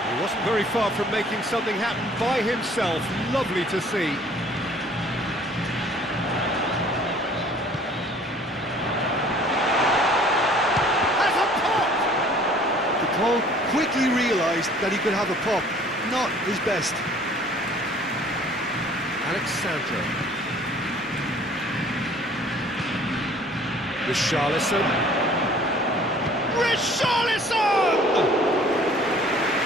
He wasn't very far from making something happen by himself. Lovely to see. Has a pop! The Paul quickly realised that he could have a pop. Not his best. Alexandro. Richarlison. Richarlison!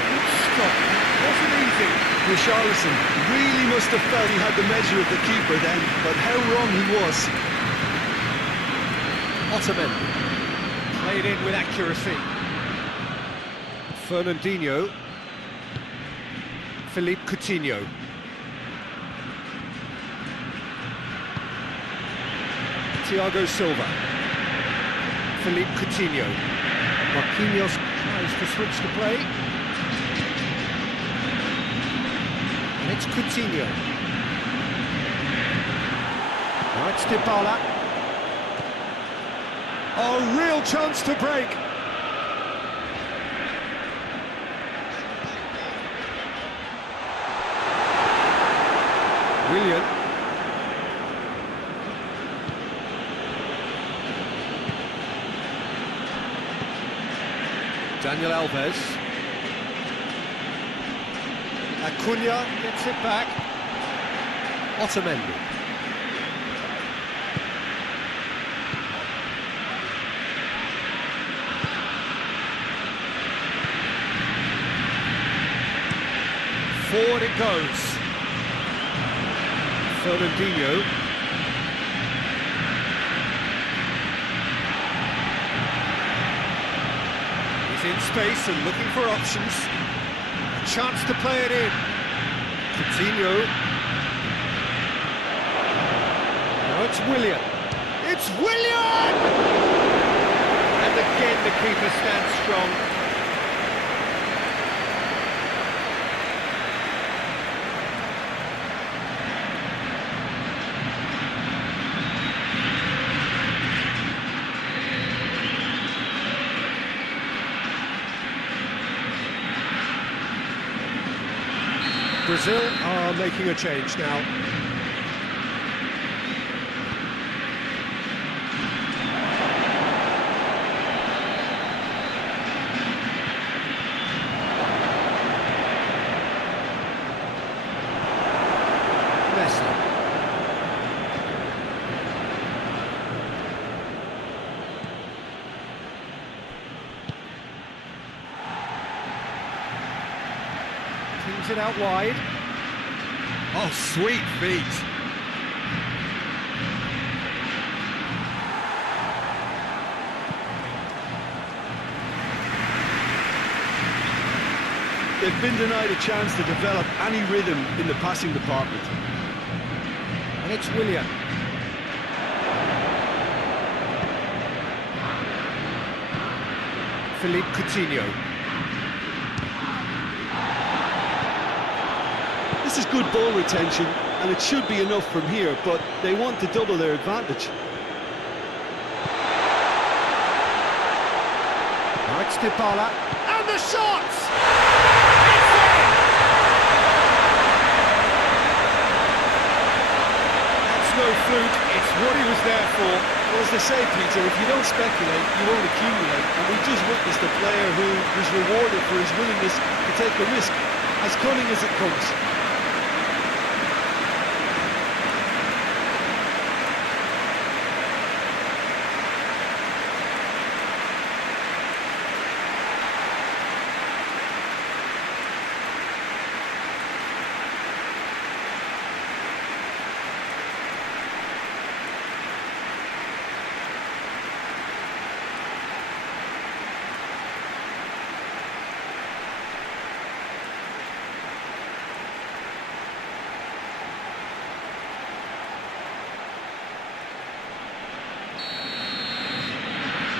Good stop. Wasn't easy. Richarlison really must have felt he had the measure of the keeper then, but how wrong he was. Otamendi. Played in with accuracy. Fernandinho. Philippe Coutinho. Thiago Silva. Philippe Coutinho. Marquinhos tries to switch the play. And it's Coutinho. Now it's Dybala. A real chance to break. Willian. Daniel Alves. Acuna gets it back. Otamendi. Forward it goes. Fernandinho. He's in space and looking for options. A chance to play it in. Coutinho. Now it's Willian. It's Willian! And again the keeper stands strong. Brazil are making a change now. Messi. Kings it out wide. Oh, sweet feet. They've been denied a chance to develop any rhythm in the passing department. And it's Willian. Philippe Coutinho. This is good ball retention, and it should be enough from here, but they want to double their advantage. Now it's Dybala. And the shot! It's in! That's no fluke, it's what he was there for. Well, as they say, Peter, if you don't speculate, you won't accumulate, and we just witnessed a player who was rewarded for his willingness to take a risk, as cunning as it comes.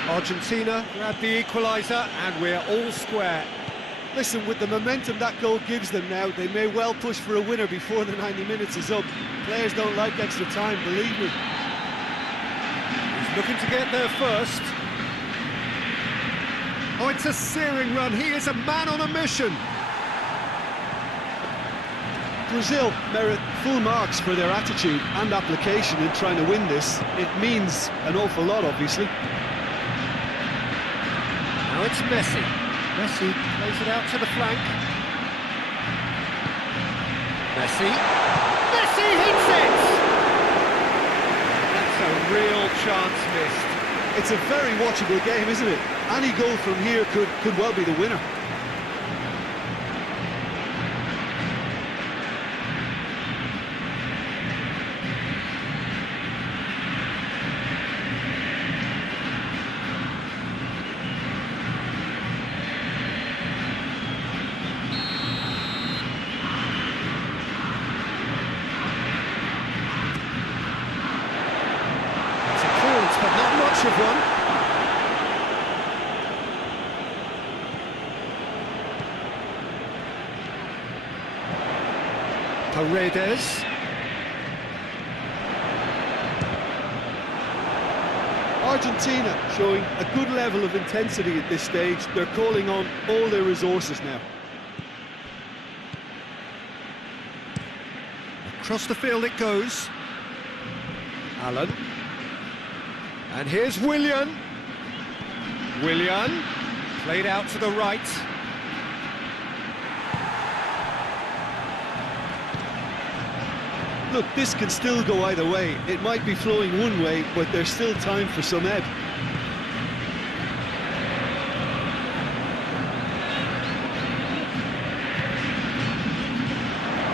Argentina grab the equaliser and we're all square. Listen, with the momentum that goal gives them now, they may well push for a winner before the 90 minutes is up. Players don't like extra time, believe me. He's looking to get there first. Oh, it's a searing run. He is a man on a mission. Brazil merit full marks for their attitude and application in trying to win this. It means an awful lot, obviously. Now it's Messi. Messi plays it out to the flank. Messi. Messi hits it! That's a real chance missed. It's a very watchable game, isn't it? Any goal from here could well be the winner. But not much of one. Paredes. Argentina showing a good level of intensity at this stage. They're calling on all their resources now. Across the field it goes. Allen. And here's Willian. Willian, played out to the right. Look, this can still go either way. It might be flowing one way, but there's still time for some ebb.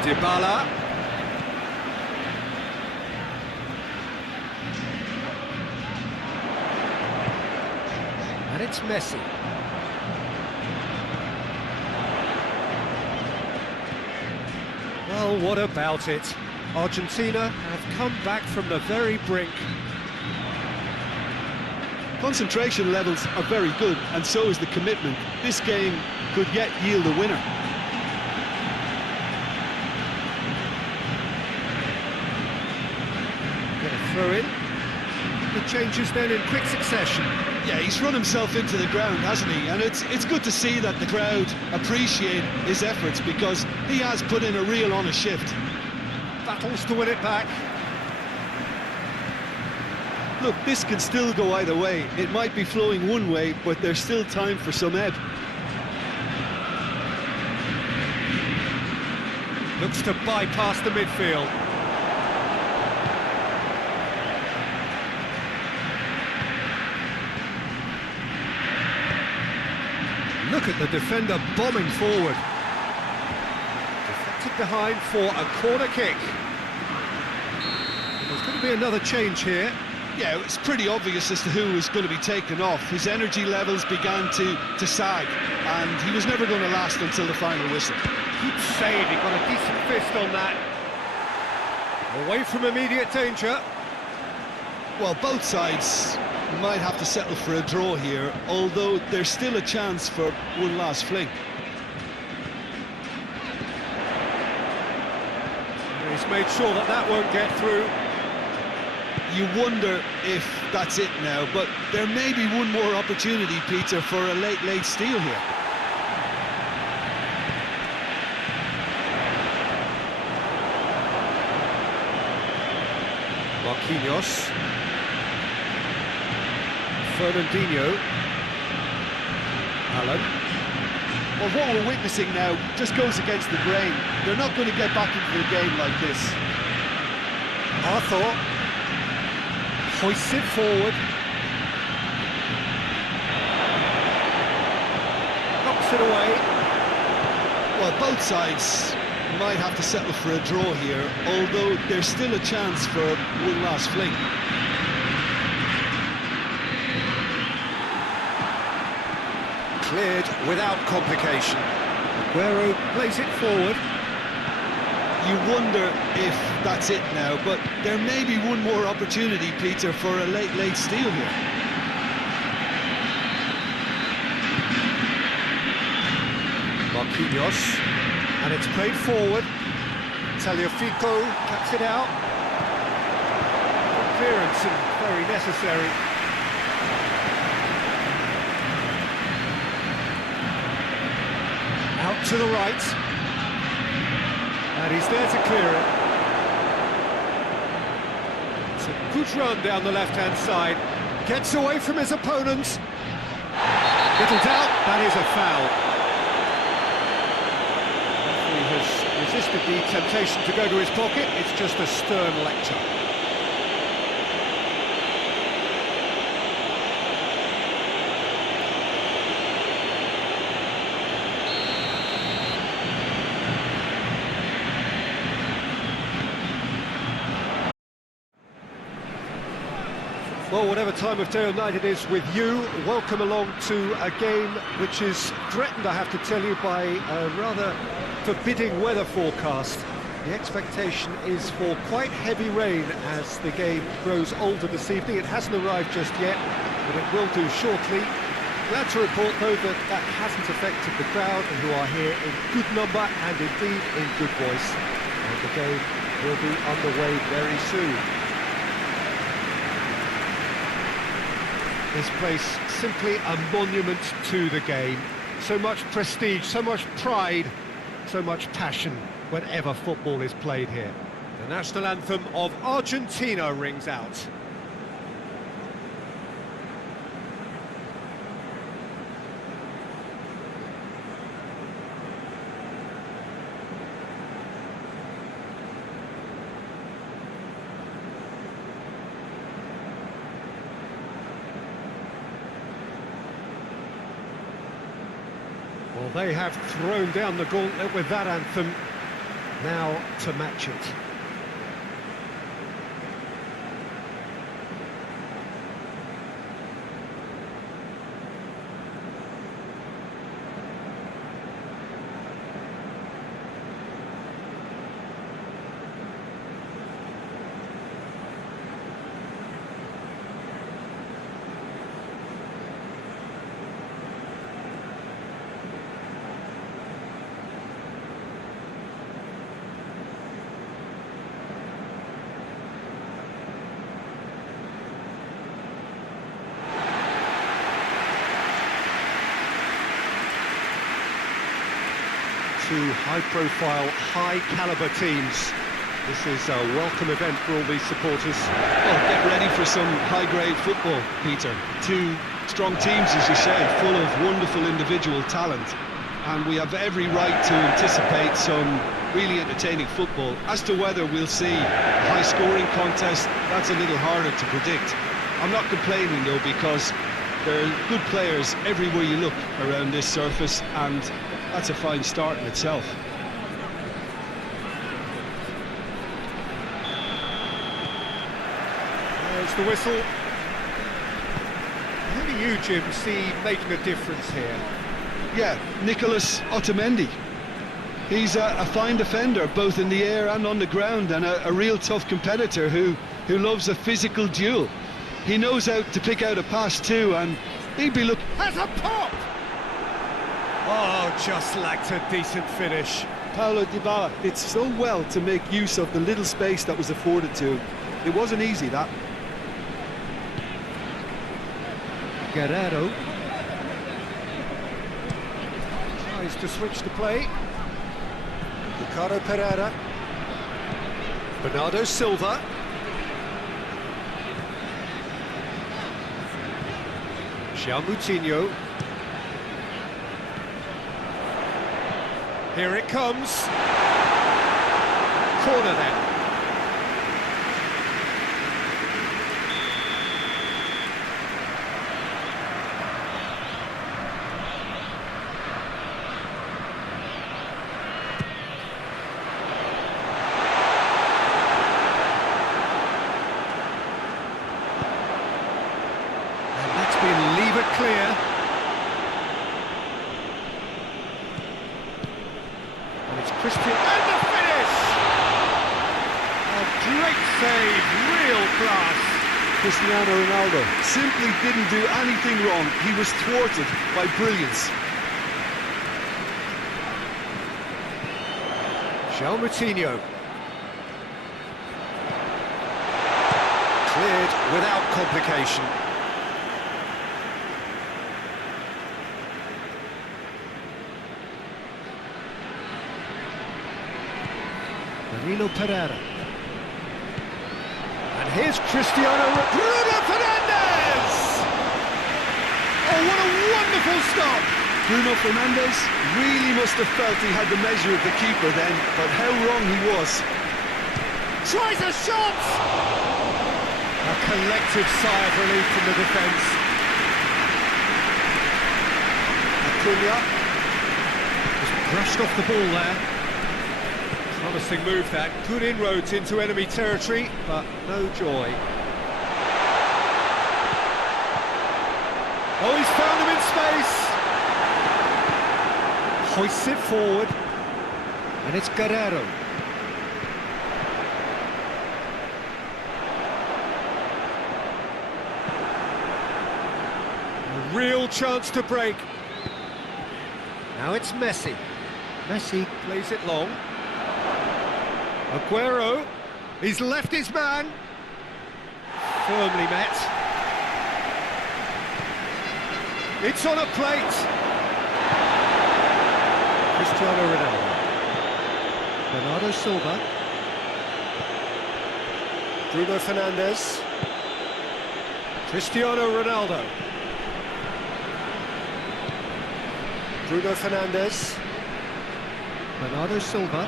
Dybala. And it's Messi. Well, what about it? Argentina have come back from the very brink. Concentration levels are very good, and so is the commitment. This game could yet yield a winner. Get a throw in. The changes then in quick succession. Yeah, he's run himself into the ground, hasn't he? And it's good to see that the crowd appreciate his efforts, because he has put in a real honest shift. Battles to win it back. Look, this can still go either way. It might be flowing one way, but there's still time for some ebb. Looks to bypass the midfield. Look at the defender bombing forward. Deflected behind for a corner kick. There's going to be another change here. Yeah, it's pretty obvious as to who was going to be taken off. His energy levels began to sag, and he was never going to last until the final whistle. Good save, he got a decent fist on that. Away from immediate danger. Well, both sides might have to settle for a draw here, although there's still a chance for one last fling. He's made sure that that won't get through. You wonder if that's it now, but there may be one more opportunity, Peter, for a late steal here. Marquinhos. Fernandinho. Alan. Well, what we're witnessing now just goes against the grain. They're not going to get back into the game like this. Arthur hoists it forward. Knocks it away. Well, both sides might have to settle for a draw here, although there's still a chance for one last fling. Cleared without complication. Aguero plays it forward. You wonder if that's it now, but there may be one more opportunity, Peter, for a late steal here. Marquinhos, and it's played forward. Tagliafico cuts it out. Clearance and very necessary. Out to the right. And he's there to clear it. It's a good run down the left-hand side. Gets away from his opponents. Little doubt, that is a foul. He has resisted the temptation to go to his pocket. It's just a stern lecture. Well, whatever time of day or night it is with you, welcome along to a game which is threatened, I have to tell you, by a rather forbidding weather forecast. The expectation is for quite heavy rain as the game grows older this evening. It hasn't arrived just yet, but it will do shortly. Glad to report, though, that that hasn't affected the crowd, who are here in good number and indeed in good voice. And the game will be underway very soon. This place simply a monument to the game. So much prestige, so much pride, so much passion whenever football is played here. The national anthem of Argentina rings out. Well, they have thrown down the gauntlet with that anthem. Now to match it. Two high-profile, high-caliber teams. This is a welcome event for all these supporters. Well, get ready for some high-grade football, Peter. Two strong teams, as you say, full of wonderful individual talent. And we have every right to anticipate some really entertaining football. As to whether we'll see a high-scoring contest, that's a little harder to predict. I'm not complaining, though, because there are good players everywhere you look around this surface, and that's a fine start in itself. There's the whistle. Who do you, Jim, see making a difference here? Yeah, Nicolas Otamendi. He's a fine defender, both in the air and on the ground, and a real tough competitor who loves a physical duel. He knows how to pick out a pass too, and he'd be looking... Has a pop! Oh, just lacked a decent finish. Paulo Dybala did so well to make use of the little space that was afforded to him. It wasn't easy, that. Guerrero tries to switch the play. Ricardo Pereira. Bernardo Silva. João Moutinho. Here it comes. Corner then. And that's been levered clear. Christian, and the finish! A great save, real class. Cristiano Ronaldo simply didn't do anything wrong. He was thwarted by brilliance. João Moutinho. Cleared without complication. Danilo Pereira. And here's Cristiano Bruno Fernandes! Oh, what a wonderful stop! Bruno Fernandes really must have felt he had the measure of the keeper then, but how wrong he was. Tries a shot! A collective sigh of relief from the defence. Acuna just brushed off the ball there. Promising move that, good inroads into enemy territory, but no joy. Oh, he's found him in space! Hoists it forward, and it's Guerrero. A real chance to break. Now it's Messi. Messi plays it long. Aguero, he's left his man. Firmly met. It's on a plate. Cristiano Ronaldo. Bernardo Silva. Bruno Fernandes. Cristiano Ronaldo. Bruno Fernandes. Bernardo Silva.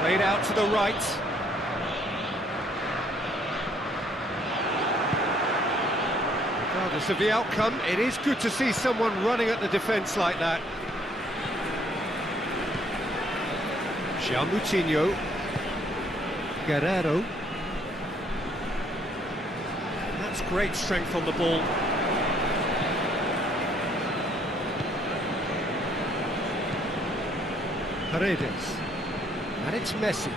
Played out to the right. Regardless of the outcome, it is good to see someone running at the defence like that. Moutinho. Guerrero. That's great strength on the ball. Paredes. And it's Messi.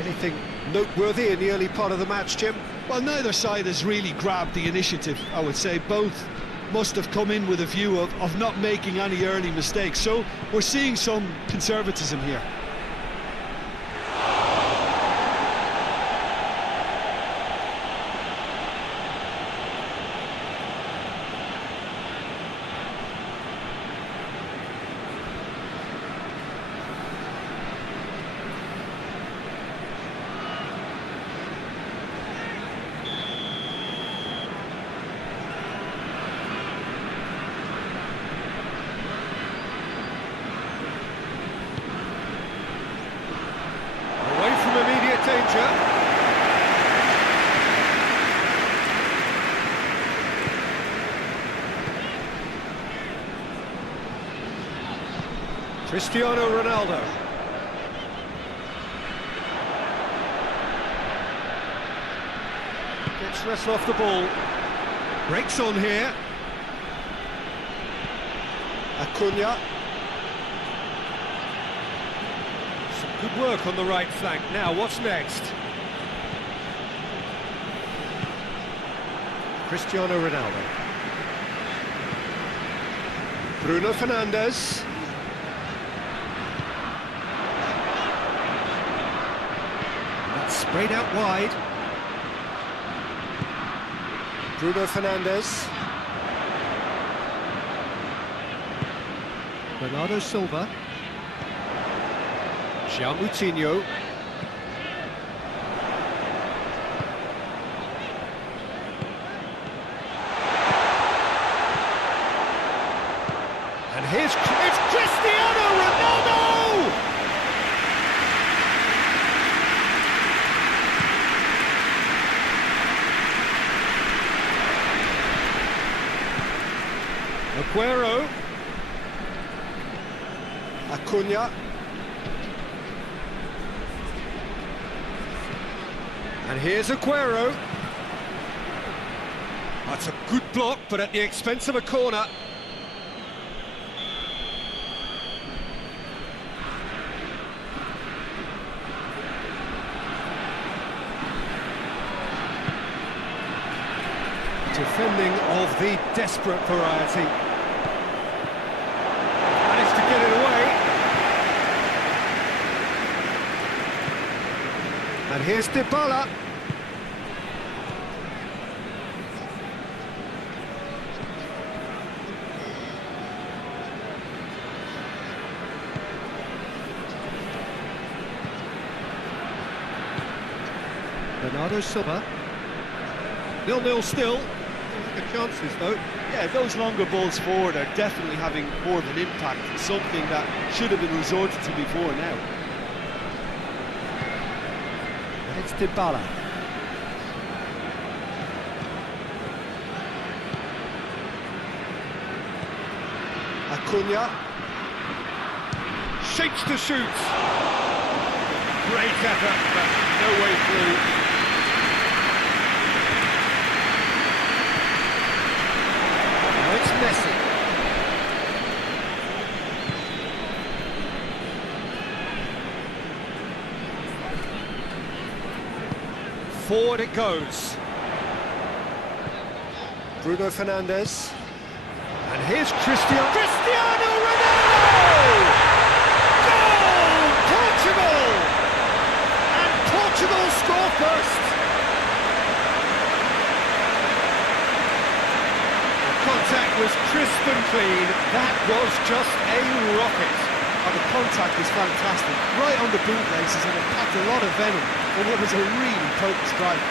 Anything noteworthy in the early part of the match, Jim? Well, neither side has really grabbed the initiative, I would say. Both must have come in with a view of not making any early mistakes. So we're seeing some conservatism here. Immediate danger. Cristiano Ronaldo. Gets wrestled off the ball. Breaks on here. Acuna. Good work on the right flank. Now, what's next? Cristiano Ronaldo. Bruno Fernandes. That's sprayed out wide. Bruno Fernandes. Bernardo Silva. Moutinho. And it's Cristiano Ronaldo! Aguero. Acuna. And here's Aguero. That's a good block, but at the expense of a corner. Defending of the desperate variety. Managed to get it away. And here's Dybala. Bernardo Silva. 0-0 still. The chances though. Yeah, those longer balls forward are definitely having more of an impact. Something that should have been resorted to before now. It's Dybala. Acuna. Shapes to shoot. Great effort, but no way through. Now it's Messi. Forward it goes. Bruno Fernandes. And here's Cristiano Ronaldo! Goal! Portugal! And Portugal score first. The contact was crisp and clean. That was just a rocket. Oh, the contact is fantastic. Right on the bootlaces, and it packed a lot of venom for what was a really potent strike.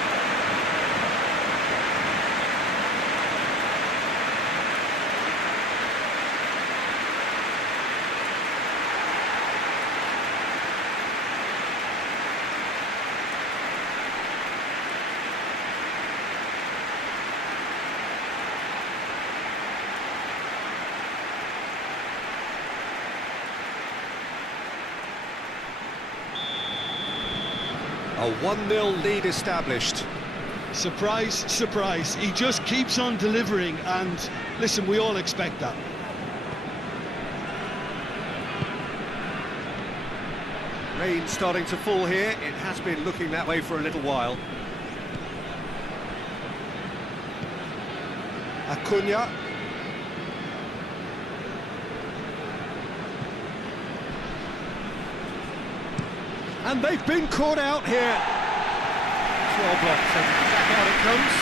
A 1-0 lead established. Surprise, surprise. He just keeps on delivering, and listen, we all expect that. Rain starting to fall here. It has been looking that way for a little while. Acuna. And they've been caught out here. 12 blocks, and back out it comes.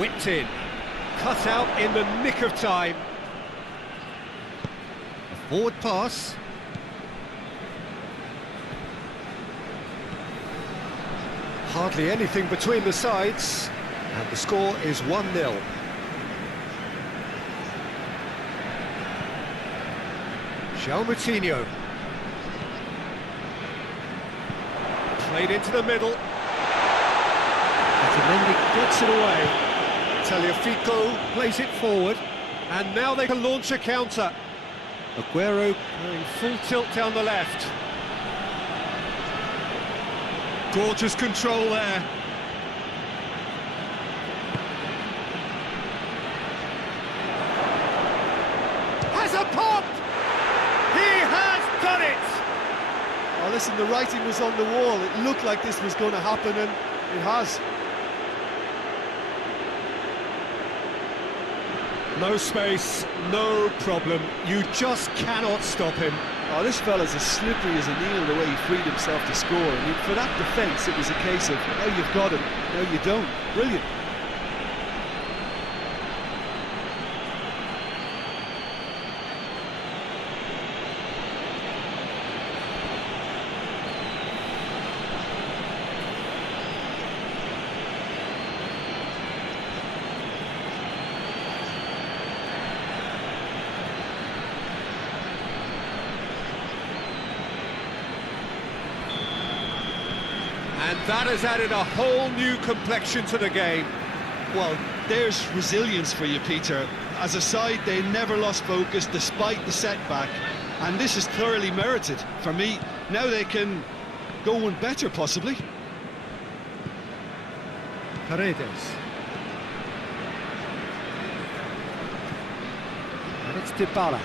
Whipped in. Cut out in the nick of time. A forward pass. Hardly anything between the sides, and the score is 1-0. Moutinho. Played into the middle. Otamendi gets it away. Tagliafico plays it forward, and now they can launch a counter. Aguero going full tilt down the left. Gorgeous control there. Has a pop! He has done it! Oh, listen, the writing was on the wall. It looked like this was going to happen, and it has. No space, no problem. You just cannot stop him. Oh, this fella's as slippery as a needle the way he freed himself to score. I mean, for that defence, it was a case of, now you've got him, now you don't. Brilliant. And that has added a whole new complexion to the game. Well, there's resilience for you, Peter. As a side, they never lost focus despite the setback, and this is thoroughly merited. For me, now they can go one better, possibly. Paredes. And it's Dybala.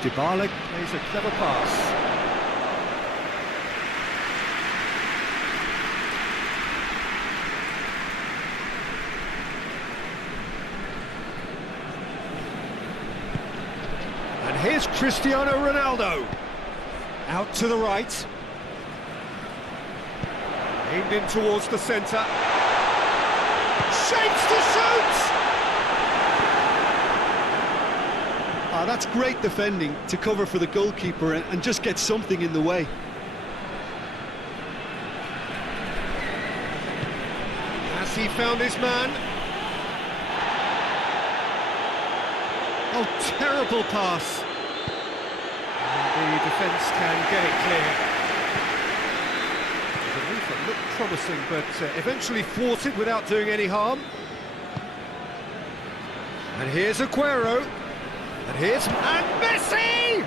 Dybala plays a clever pass. And here's Cristiano Ronaldo. Out to the right. Aimed in towards the centre. Shapes to shoot! Ah, that's great defending to cover for the goalkeeper and just get something in the way. Has he found his man? Oh, terrible pass. And the defence can get it clear. The movement looked promising, but eventually thwarted without doing any harm. And here's Aguero. And here's... And Messi!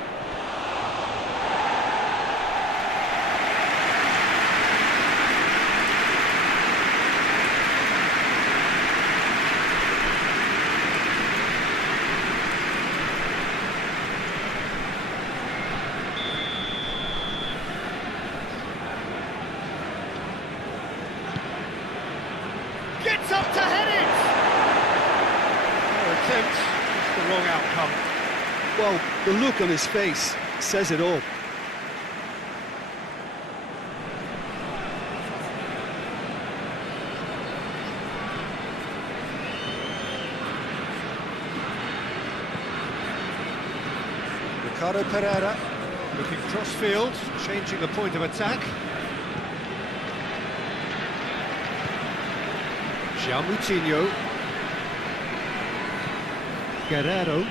Gets up to head it! No attempt, just the wrong outcome. Well, the look on his face says it all. Ricardo Pereira looking cross-field, changing the point of attack. Moutinho. Guerrero.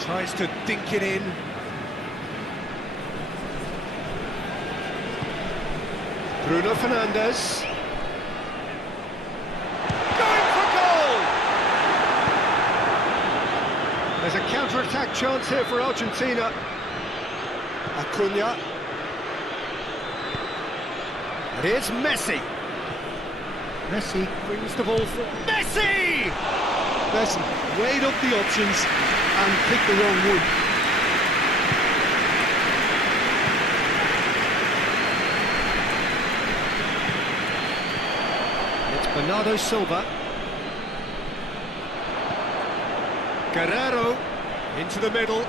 Tries to dink it in. Bruno Fernandes. Going attack chance here for Argentina. Acuna. And here's Messi. Messi brings the ball for Messi! Messi weighed up the options and picked the wrong one. It's Bernardo Silva. Guerrero into the middle. He's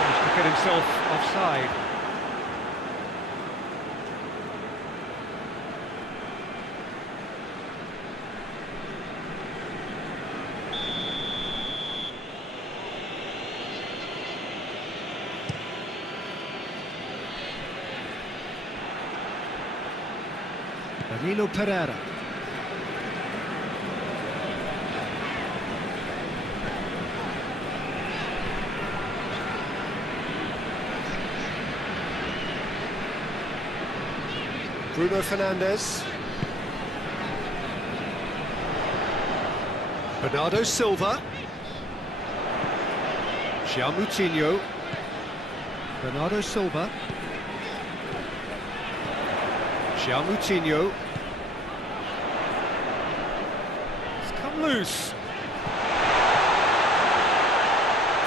managed to get himself offside. Danilo Pereira. Bruno Fernandes. Bernardo Silva. João Moutinho. Bernardo Silva. João Moutinho. It's come loose.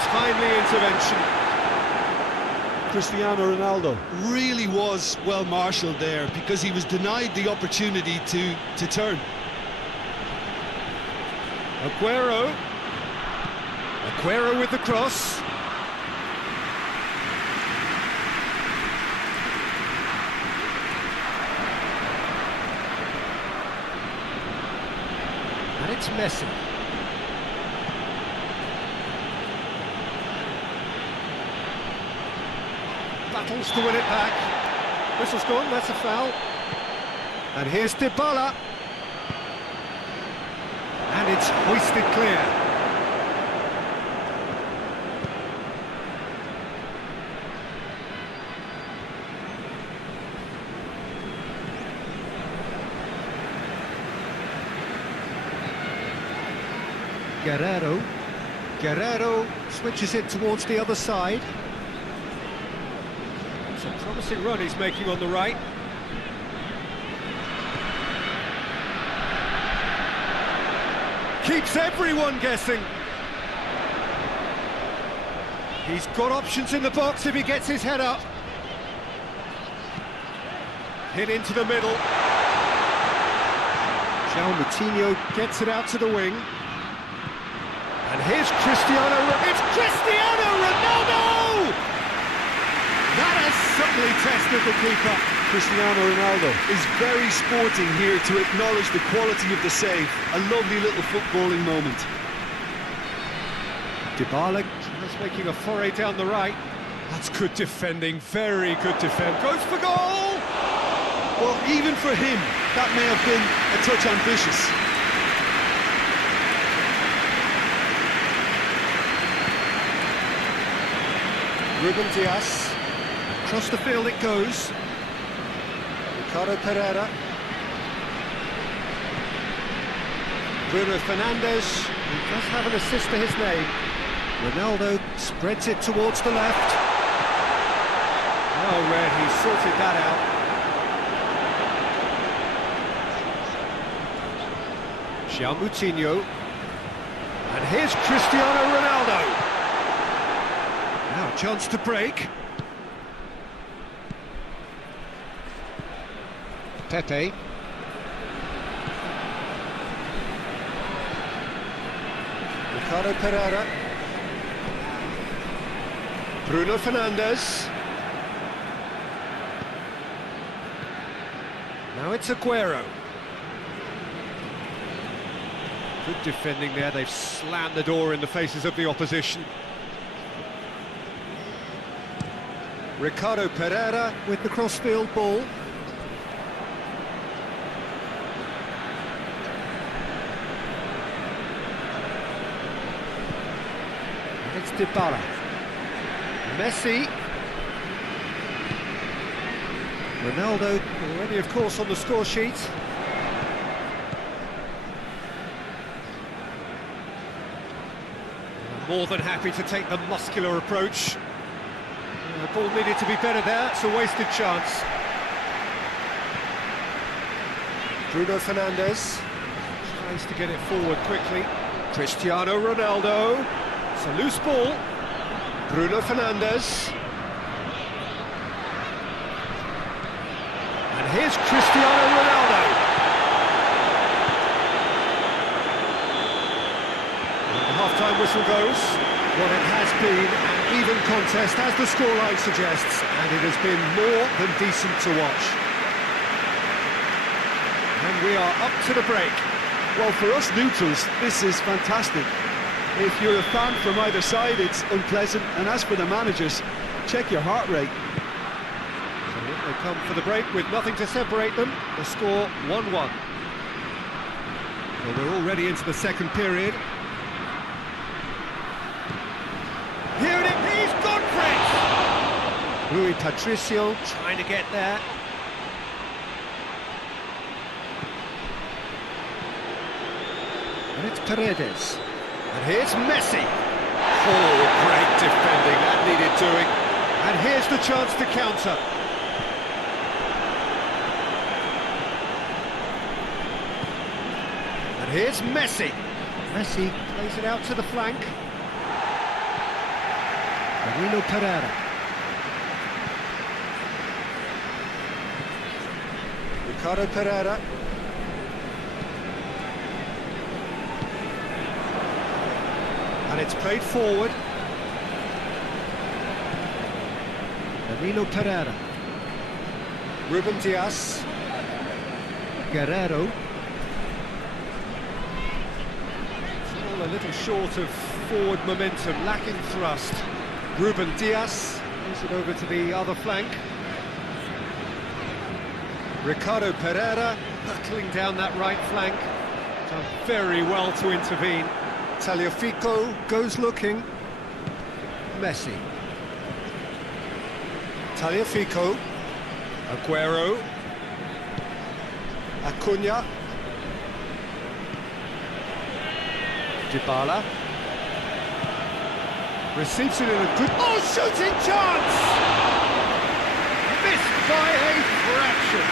Timely intervention. Cristiano Ronaldo really was well marshalled there because he was denied the opportunity to turn. Aguero. Aguero with the cross. And it's Messi. Battles to win it back. Whistle's gone, that's a foul. And here's Dybala. And it's hoisted clear. Guerrero switches it towards the other side. It's a promising run he's making on the right. Keeps everyone guessing. He's got options in the box if he gets his head up. Hit into the middle. João Moutinho gets it out to the wing. And here's it's Cristiano Ronaldo! That has certainly tested the keeper. Cristiano Ronaldo is very sporting here to acknowledge the quality of the save. A lovely little footballing moment. Dybala is making a foray down the right. That's good defending, very good defend. Goes for goal! Well, even for him, that may have been a touch ambitious. Ruben Dias, across the field it goes. Ricardo Pereira. Bruno Fernandes, who does have an assist to his name. Ronaldo spreads it towards the left. Oh, Red, he sorted that out. João Moutinho. And here's Cristiano Ronaldo. Now a chance to break. Pepe. Ricardo Pereira. Bruno Fernandes. Now it's Aguero. Good defending there, they've slammed the door in the faces of the opposition. Ricardo Pereira with the crossfield ball. And it's Dybala. Messi. Ronaldo already, of course, on the score sheet. More than happy to take the muscular approach. The ball needed to be better there, it's a wasted chance. Bruno Fernandes tries to get it forward quickly. Cristiano Ronaldo. It's a loose ball. Bruno Fernandes. And here's Cristiano Ronaldo. And the half-time whistle goes. Well, it has been an even contest, as the scoreline suggests, and it has been more than decent to watch. And we are up to the break. Well, for us neutrals, this is fantastic. If you're a fan from either side, it's unpleasant, and as for the managers, check your heart rate. So they come for the break with nothing to separate them. The score 1-1. Well, we're already into the second period. Here it is, he's gone for it! Rui Patricio trying to get there. And it's Paredes. And here's Messi. Oh, great defending, that needed doing. And here's the chance to counter. And here's Messi. Messi plays it out to the flank. Danilo Pereira. Ricardo Pereira. And it's played forward. Danilo Pereira. Ruben Dias. Guerrero. All a little short of forward momentum, lacking thrust. Ruben Dias moves it over to the other flank. Ricardo Pereira hurtling down that right flank. Done very well to intervene. Tagliafico goes looking. Messi. Tagliafico. Aguero. Acuna. Dybala. Receives it in a good... Oh, shooting chance! Missed by a fraction.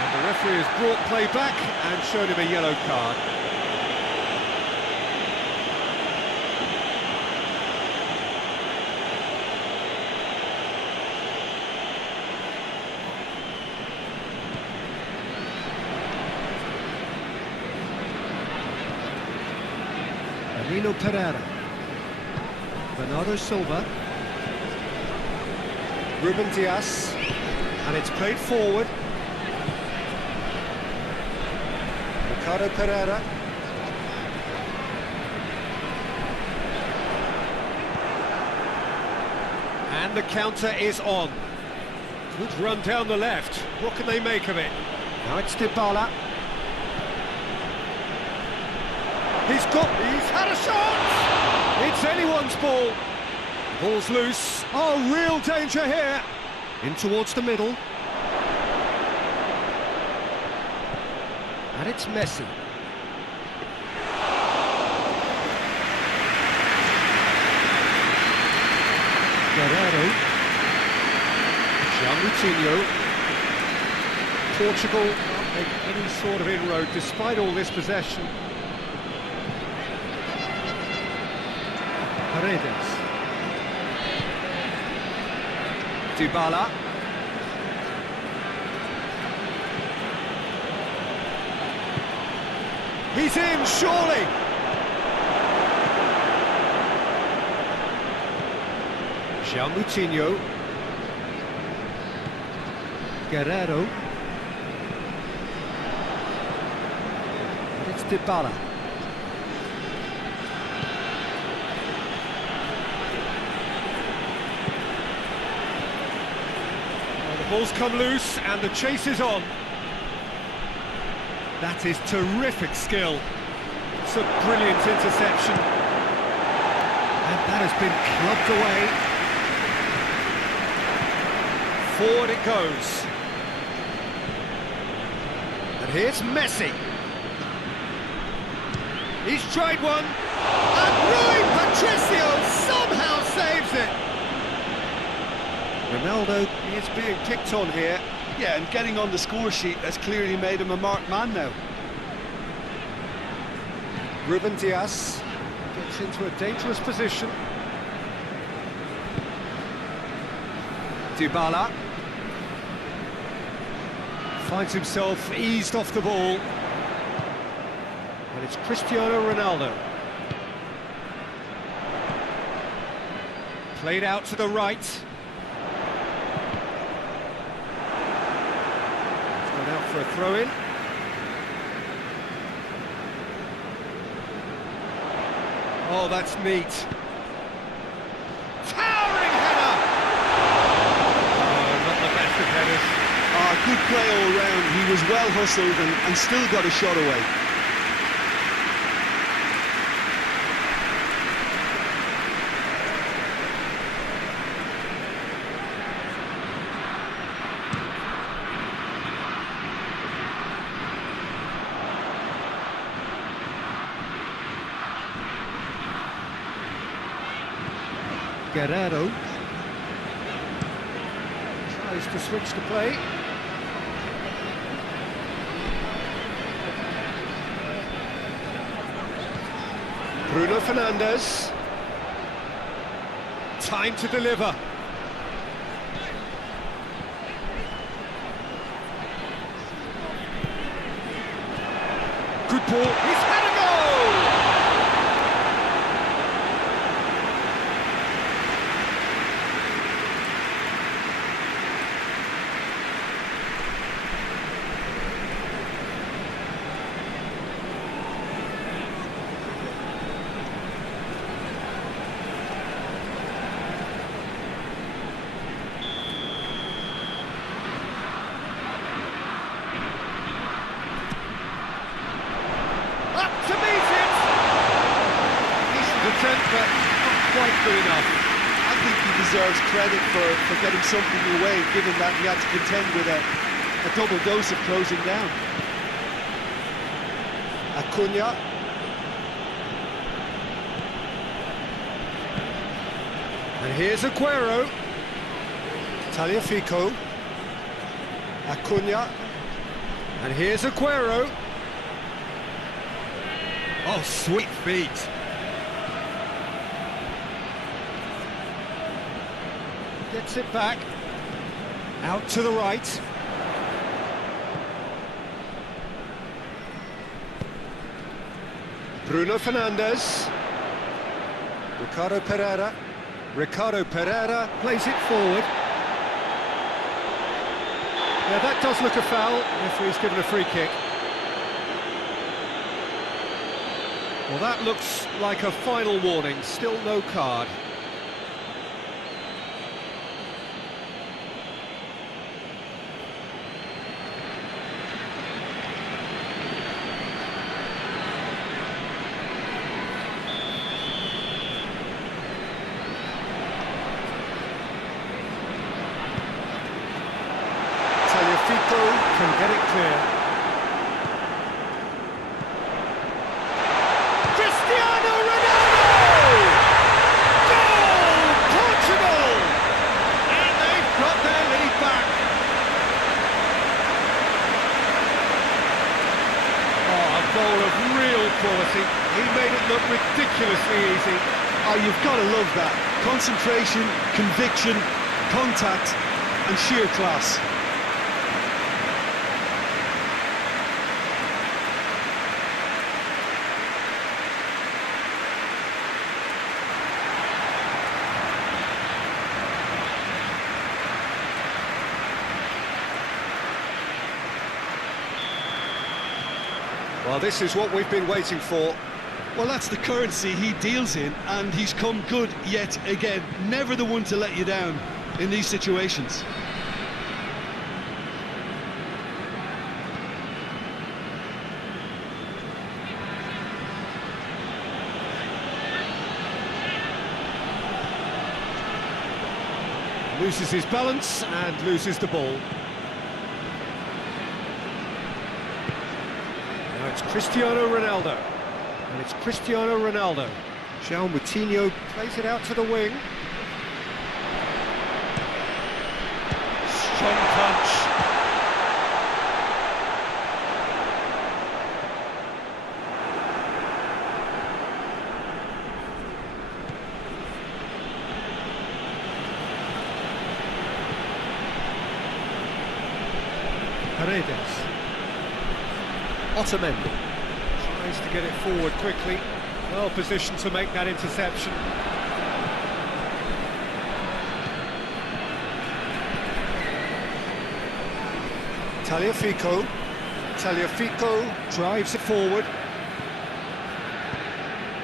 And the referee has brought play back and showed him a yellow card. Danilo Pereira. Bernardo Silva. Ruben Dias. And it's played forward. Ricardo Pereira. And the counter is on. Good run down the left. What can they make of it? Now it's Dybala. He's had a shot! It's anyone's ball. Ball's loose. Oh, real danger here. In towards the middle. And it's Messi. Guerrero. Moutinho. Portugal can't make any sort of inroad despite all this possession. Paredes. Dybala. He's in, surely! Moutinho. Guerrero. And it's Dybala. Ball's come loose and the chase is on. That is terrific skill. It's a brilliant interception. And That has been clubbed away. Forward it goes. And here's Messi. He's tried one. And Rui Patricio somehow saves it. Ronaldo is being picked on here. Yeah, and getting on the score sheet has clearly made him a marked man now. Ruben Dias gets into a dangerous position. Dybala finds himself eased off the ball. And it's Cristiano Ronaldo. Played out to the right. He's gone out for a throw-in. Oh, that's neat. Towering header! Oh, not the best of headers. Good play all round. He was well hustled and still got a shot away. Guerrero tries to switch the play. Bruno Fernandes. Time to deliver. Good ball. He's had a goal! But not quite good enough. I think he deserves credit for getting something away, given that he had to contend with a double dose of closing down. Acuna. And here's Aguero. Tagliafico. Acuna. And here's Aguero. Oh, sweet feet. Gets it back, out to the right. Bruno Fernandes. Ricardo Pereira plays it forward. Yeah, that does look a foul if he's given a free kick. Well, that looks like a final warning, still no card. Can get it clear. Cristiano Ronaldo! Goal! Portugal! And they've got their lead back. Oh, a goal of real quality. He made it look ridiculously easy. Oh, you've got to love that. Concentration, conviction, contact, and sheer class. Well, this is what we've been waiting for. Well, that's the currency he deals in, and he's come good yet again. Never the one to let you down in these situations. Loses his balance and loses the ball. Now it's Cristiano Ronaldo. And it's Cristiano Ronaldo. João Moutinho plays it out to the wing. Strong punch. Paredes. Otamendi. Tries to get it forward quickly. Well positioned to make that interception. Tagliafico. Tagliafico drives it forward.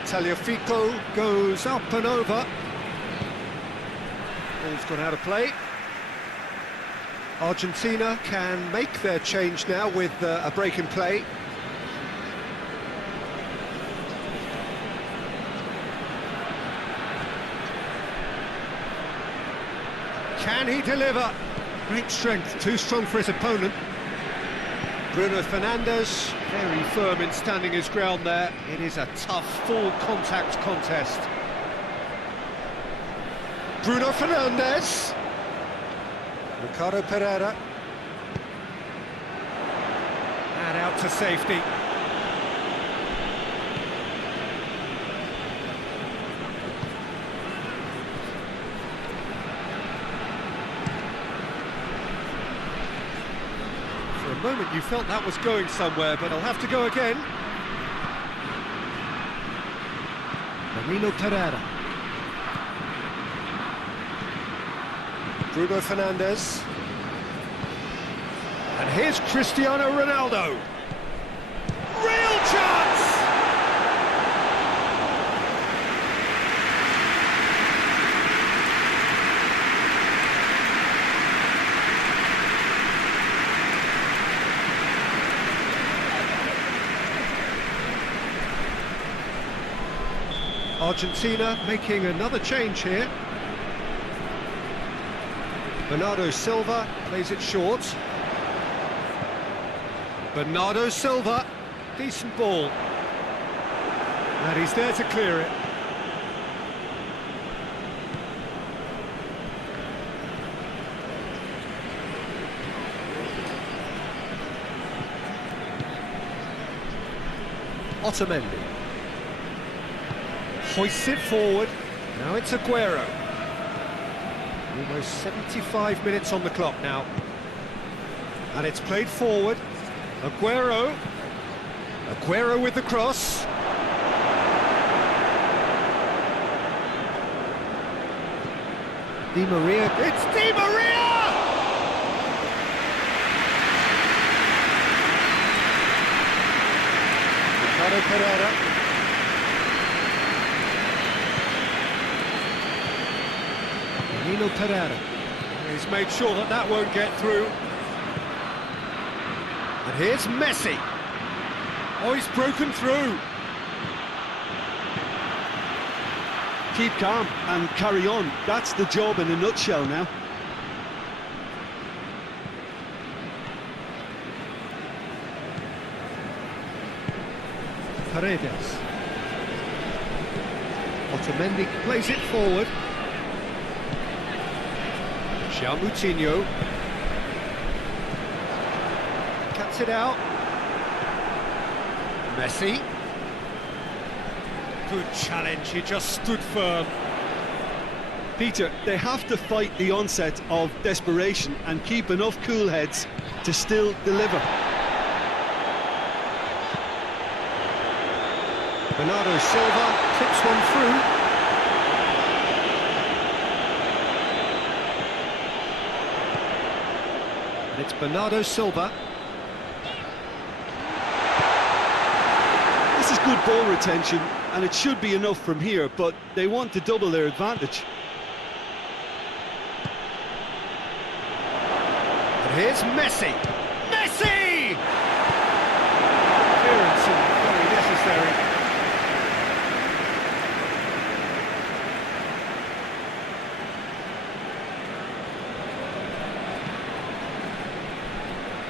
Tagliafico goes up and over. Ball's gone out of play. Argentina can make their change now with a break in play. Can he deliver? Great strength, too strong for his opponent. Bruno Fernandes, very firm in standing his ground there. It is a tough, full contact contest. Bruno Fernandes. Ricardo Pereira. And out to safety. For a moment you felt that was going somewhere, but I'll have to go again. Marino Pereira. Bruno Fernandes. And here's Cristiano Ronaldo. Real chance! Argentina making another change here. Bernardo Silva plays it short. Bernardo Silva, decent ball. And he's there to clear it. Otamendi. Hoists it forward. Now it's Aguero. Almost 75 minutes on the clock now. And it's played forward. Aguero. Aguero with the cross. Di Maria. It's Di Maria! Ricardo Pereira. Marino Pereira. He's made sure that that won't get through. And here's Messi. Oh, he's broken through. Keep calm and carry on. That's the job in a nutshell now. Paredes. Otamendi plays it forward. João Moutinho. Cuts it out. Messi. Good challenge, he just stood firm. Peter, they have to fight the onset of desperation and keep enough cool heads to still deliver. Bernardo Silva clips one through. And it's Bernardo Silva. This is good ball retention, and it should be enough from here, but they want to double their advantage. And here's Messi. Messi! Clearance very necessary.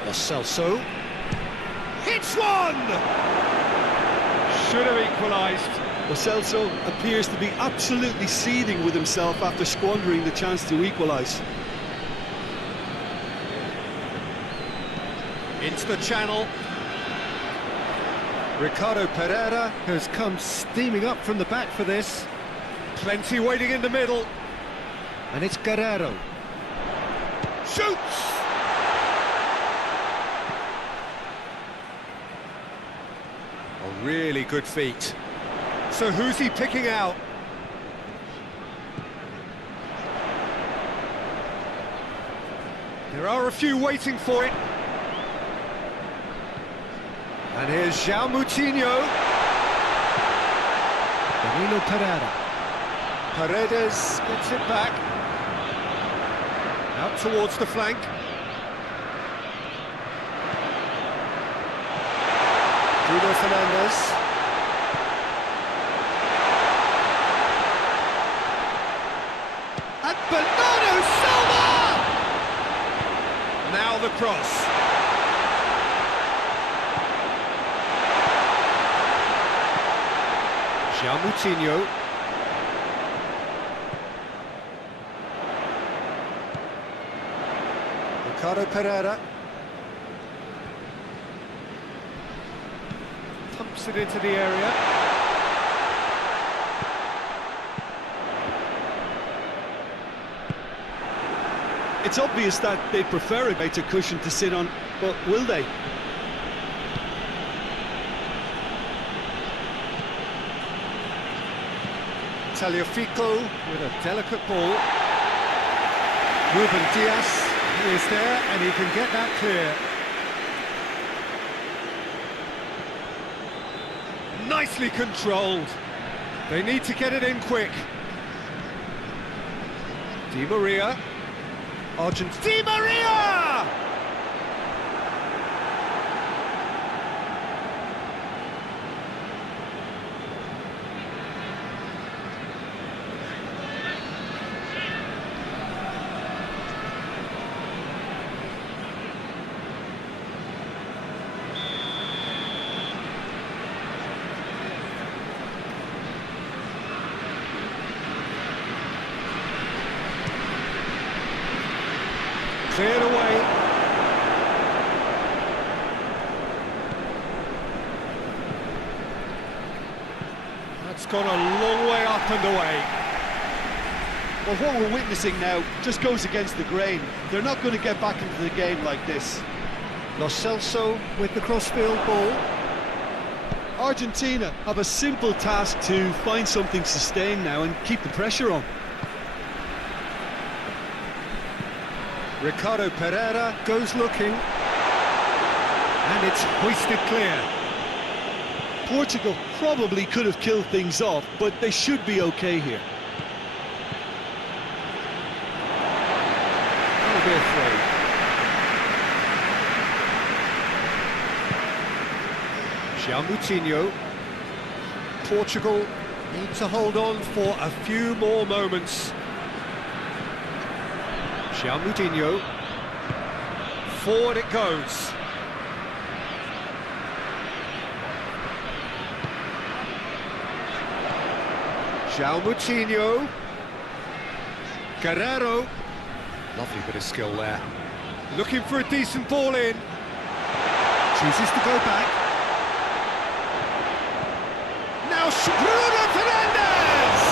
Lo Celso. Hits one! Should have equalised. Lo Celso appears to be absolutely seething with himself after squandering the chance to equalise. Into the channel. Ricardo Pereira has come steaming up from the back for this. Plenty waiting in the middle. And it's Guerrero. Shoots! A really good feat. So who's he picking out? There are a few waiting for it. And here's João Moutinho. Danilo Pereira. Paredes gets it back. Out towards the flank. Bruno Fernandes. And Bernardo Silva! Now the cross. João Moutinho. Ricardo Pereira. Pumps it into the area. It's obvious that they prefer a better cushion to sit on, but will they? Tagliafico with a delicate ball. Ruben Dias is there and he can get that clear. Nicely controlled. They need to get it in quick. Di Maria. Di Maria! Cleared away. That's gone a long way up and away. Well, what we're witnessing now just goes against the grain. They're not going to get back into the game like this. Lo Celso with the crossfield ball. Argentina have a simple task to find something sustained now and keep the pressure on. Ricardo Pereira goes looking, and it's hoisted clear. Portugal probably could have killed things off, but they should be okay here. That'll be a throw. João Moutinho. Portugal need to hold on for a few more moments. João Moutinho. Forward it goes. João Moutinho. Guerrero. Lovely bit of skill there. Looking for a decent ball in. Chooses to go back. Now Bruno Fernandes!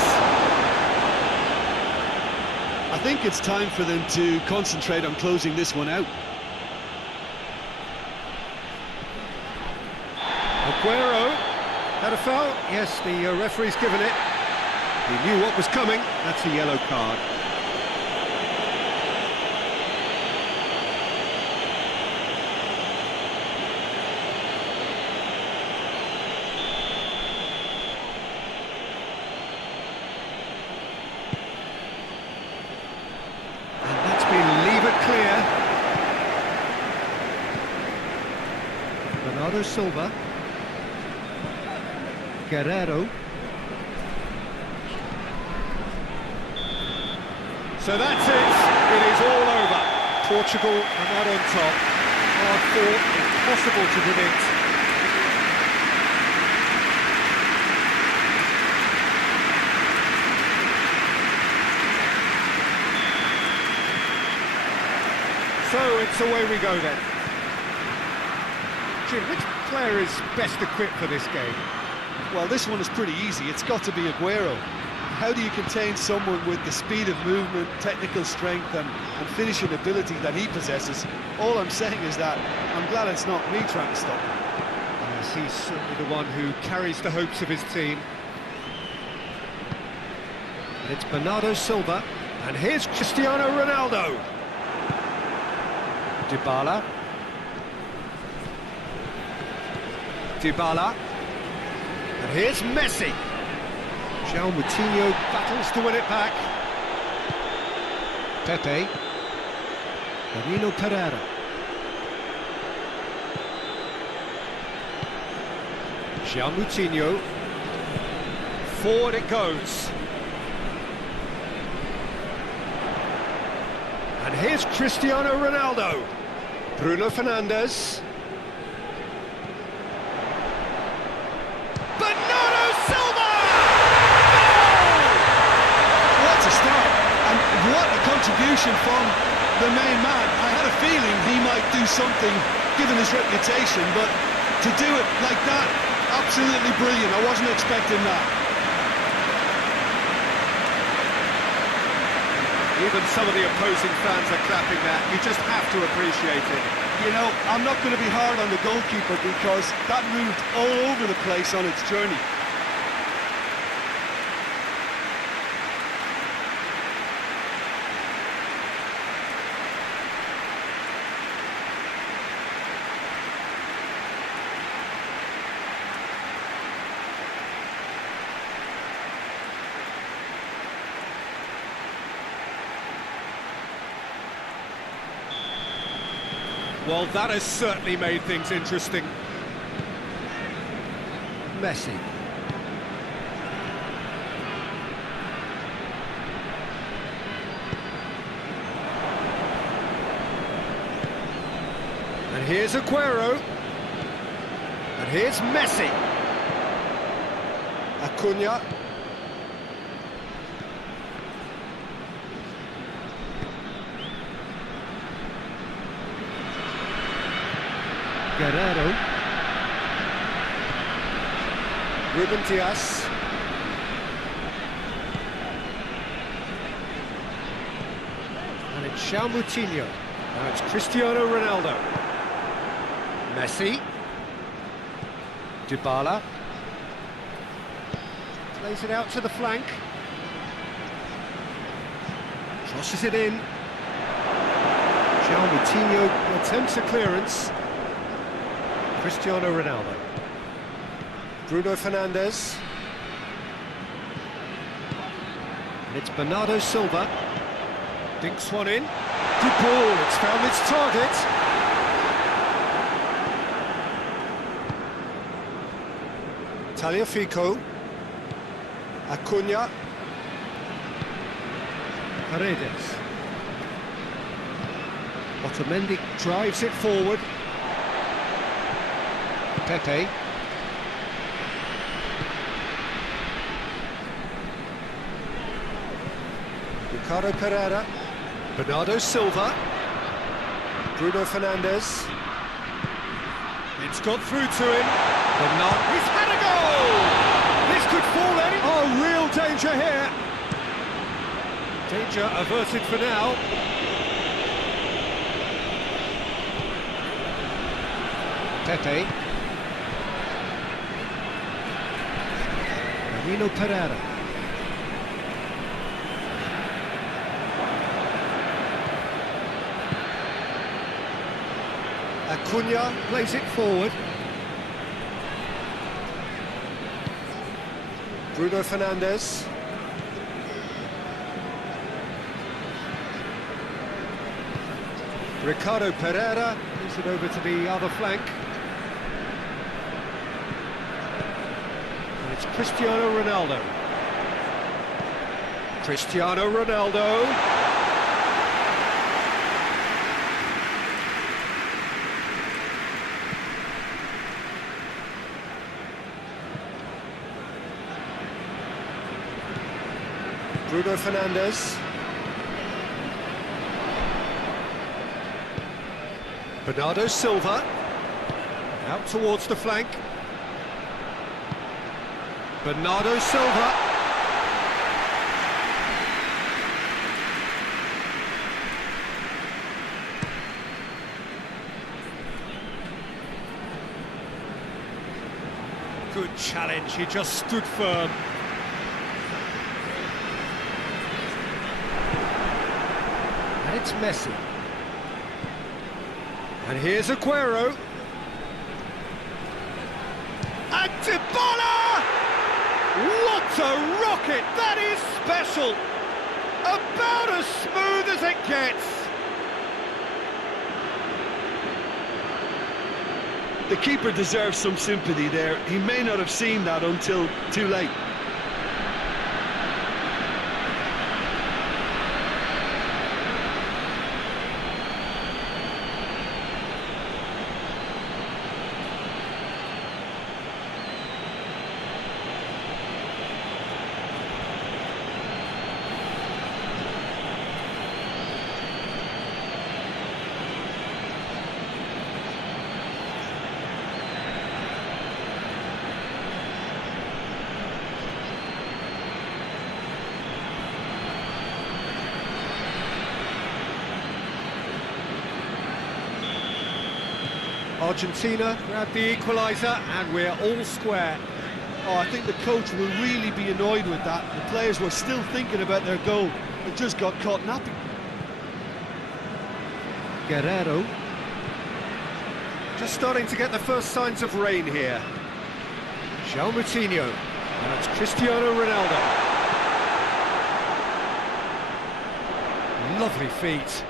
I think it's time for them to concentrate on closing this one out. Aguero. Had a foul? Yes, the referee's given it. He knew what was coming. That's a yellow card. Clear. Bernardo Silva. Guerrero. So that's it. It is all over. Portugal are not on top. Hard fought, impossible to predict. So it's away we go then. Jim, which player is best equipped for this game? Well, this one is pretty easy. It's got to be Aguero. How do you contain someone with the speed of movement, technical strength and finishing ability that he possesses? All I'm saying is that I'm glad it's not me trying to stop him. Yes, he's certainly the one who carries the hopes of his team. And it's Bernardo Silva, and here's Cristiano Ronaldo. Dybala. And here's Messi. João Moutinho battles to win it back. Pepe. Danilo Pereira. João Moutinho. Forward it goes. And here's Cristiano Ronaldo. Bruno Fernandes. Bernardo Silva! Goal! What a start, and what a contribution from the main man. I had a feeling he might do something, given his reputation, but to do it like that, absolutely brilliant. I wasn't expecting that. Even some of the opposing fans are clapping that. You just have to appreciate it. You know, I'm not going to be hard on the goalkeeper because that moved all over the place on its journey. Well, that has certainly made things interesting. Messi. And here's Aguero. And here's Messi. Acuna. Guerrero. Ruben Dias. And it's João Moutinho. Now it's Cristiano Ronaldo. Messi. Dybala. Plays it out to the flank. Crosses it in. João Moutinho attempts a clearance. Cristiano Ronaldo. Bruno Fernandes. And it's Bernardo Silva. Dinks one in. Good ball, it's found its target. Tagliafico. Acuna. Paredes. Otamendi drives it forward. Pepe. Ricardo Pereira. Bernardo Silva. Bruno Fernandes. It's got through to him. He's had a goal! This could fall any... Oh, real danger here. Danger averted for now. Pepe. Danilo Pereira. Acuna plays it forward. Bruno Fernandes. Ricardo Pereira moves it over to the other flank. And it's Cristiano Ronaldo. Cristiano Ronaldo. Bruno Fernandes. Bernardo Silva. Out towards the flank. Bernardo Silva. Good challenge, he just stood firm. And it's Messi. And here's Aguero. And Dybala! What a rocket! That is special! About as smooth as it gets. The keeper deserves some sympathy there. He may not have seen that until too late. Argentina grab the equaliser and we're all square. Oh, I think the coach will really be annoyed with that. The players were still thinking about their goal. It just got caught napping. Guerrero. Just starting to get the first signs of rain here. João Moutinho. And it's Cristiano Ronaldo. Lovely feet.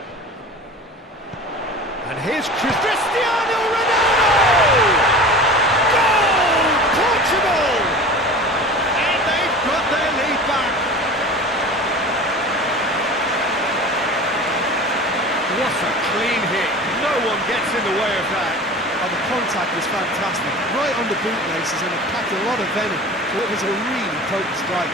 And here's Cristiano Ronaldo! Goal! Portugal! And they've got their lead back. What a clean hit. No one gets in the way of that. Oh, the contact was fantastic. Right on the bootlaces and it packed a lot of venom. So it was a really potent strike.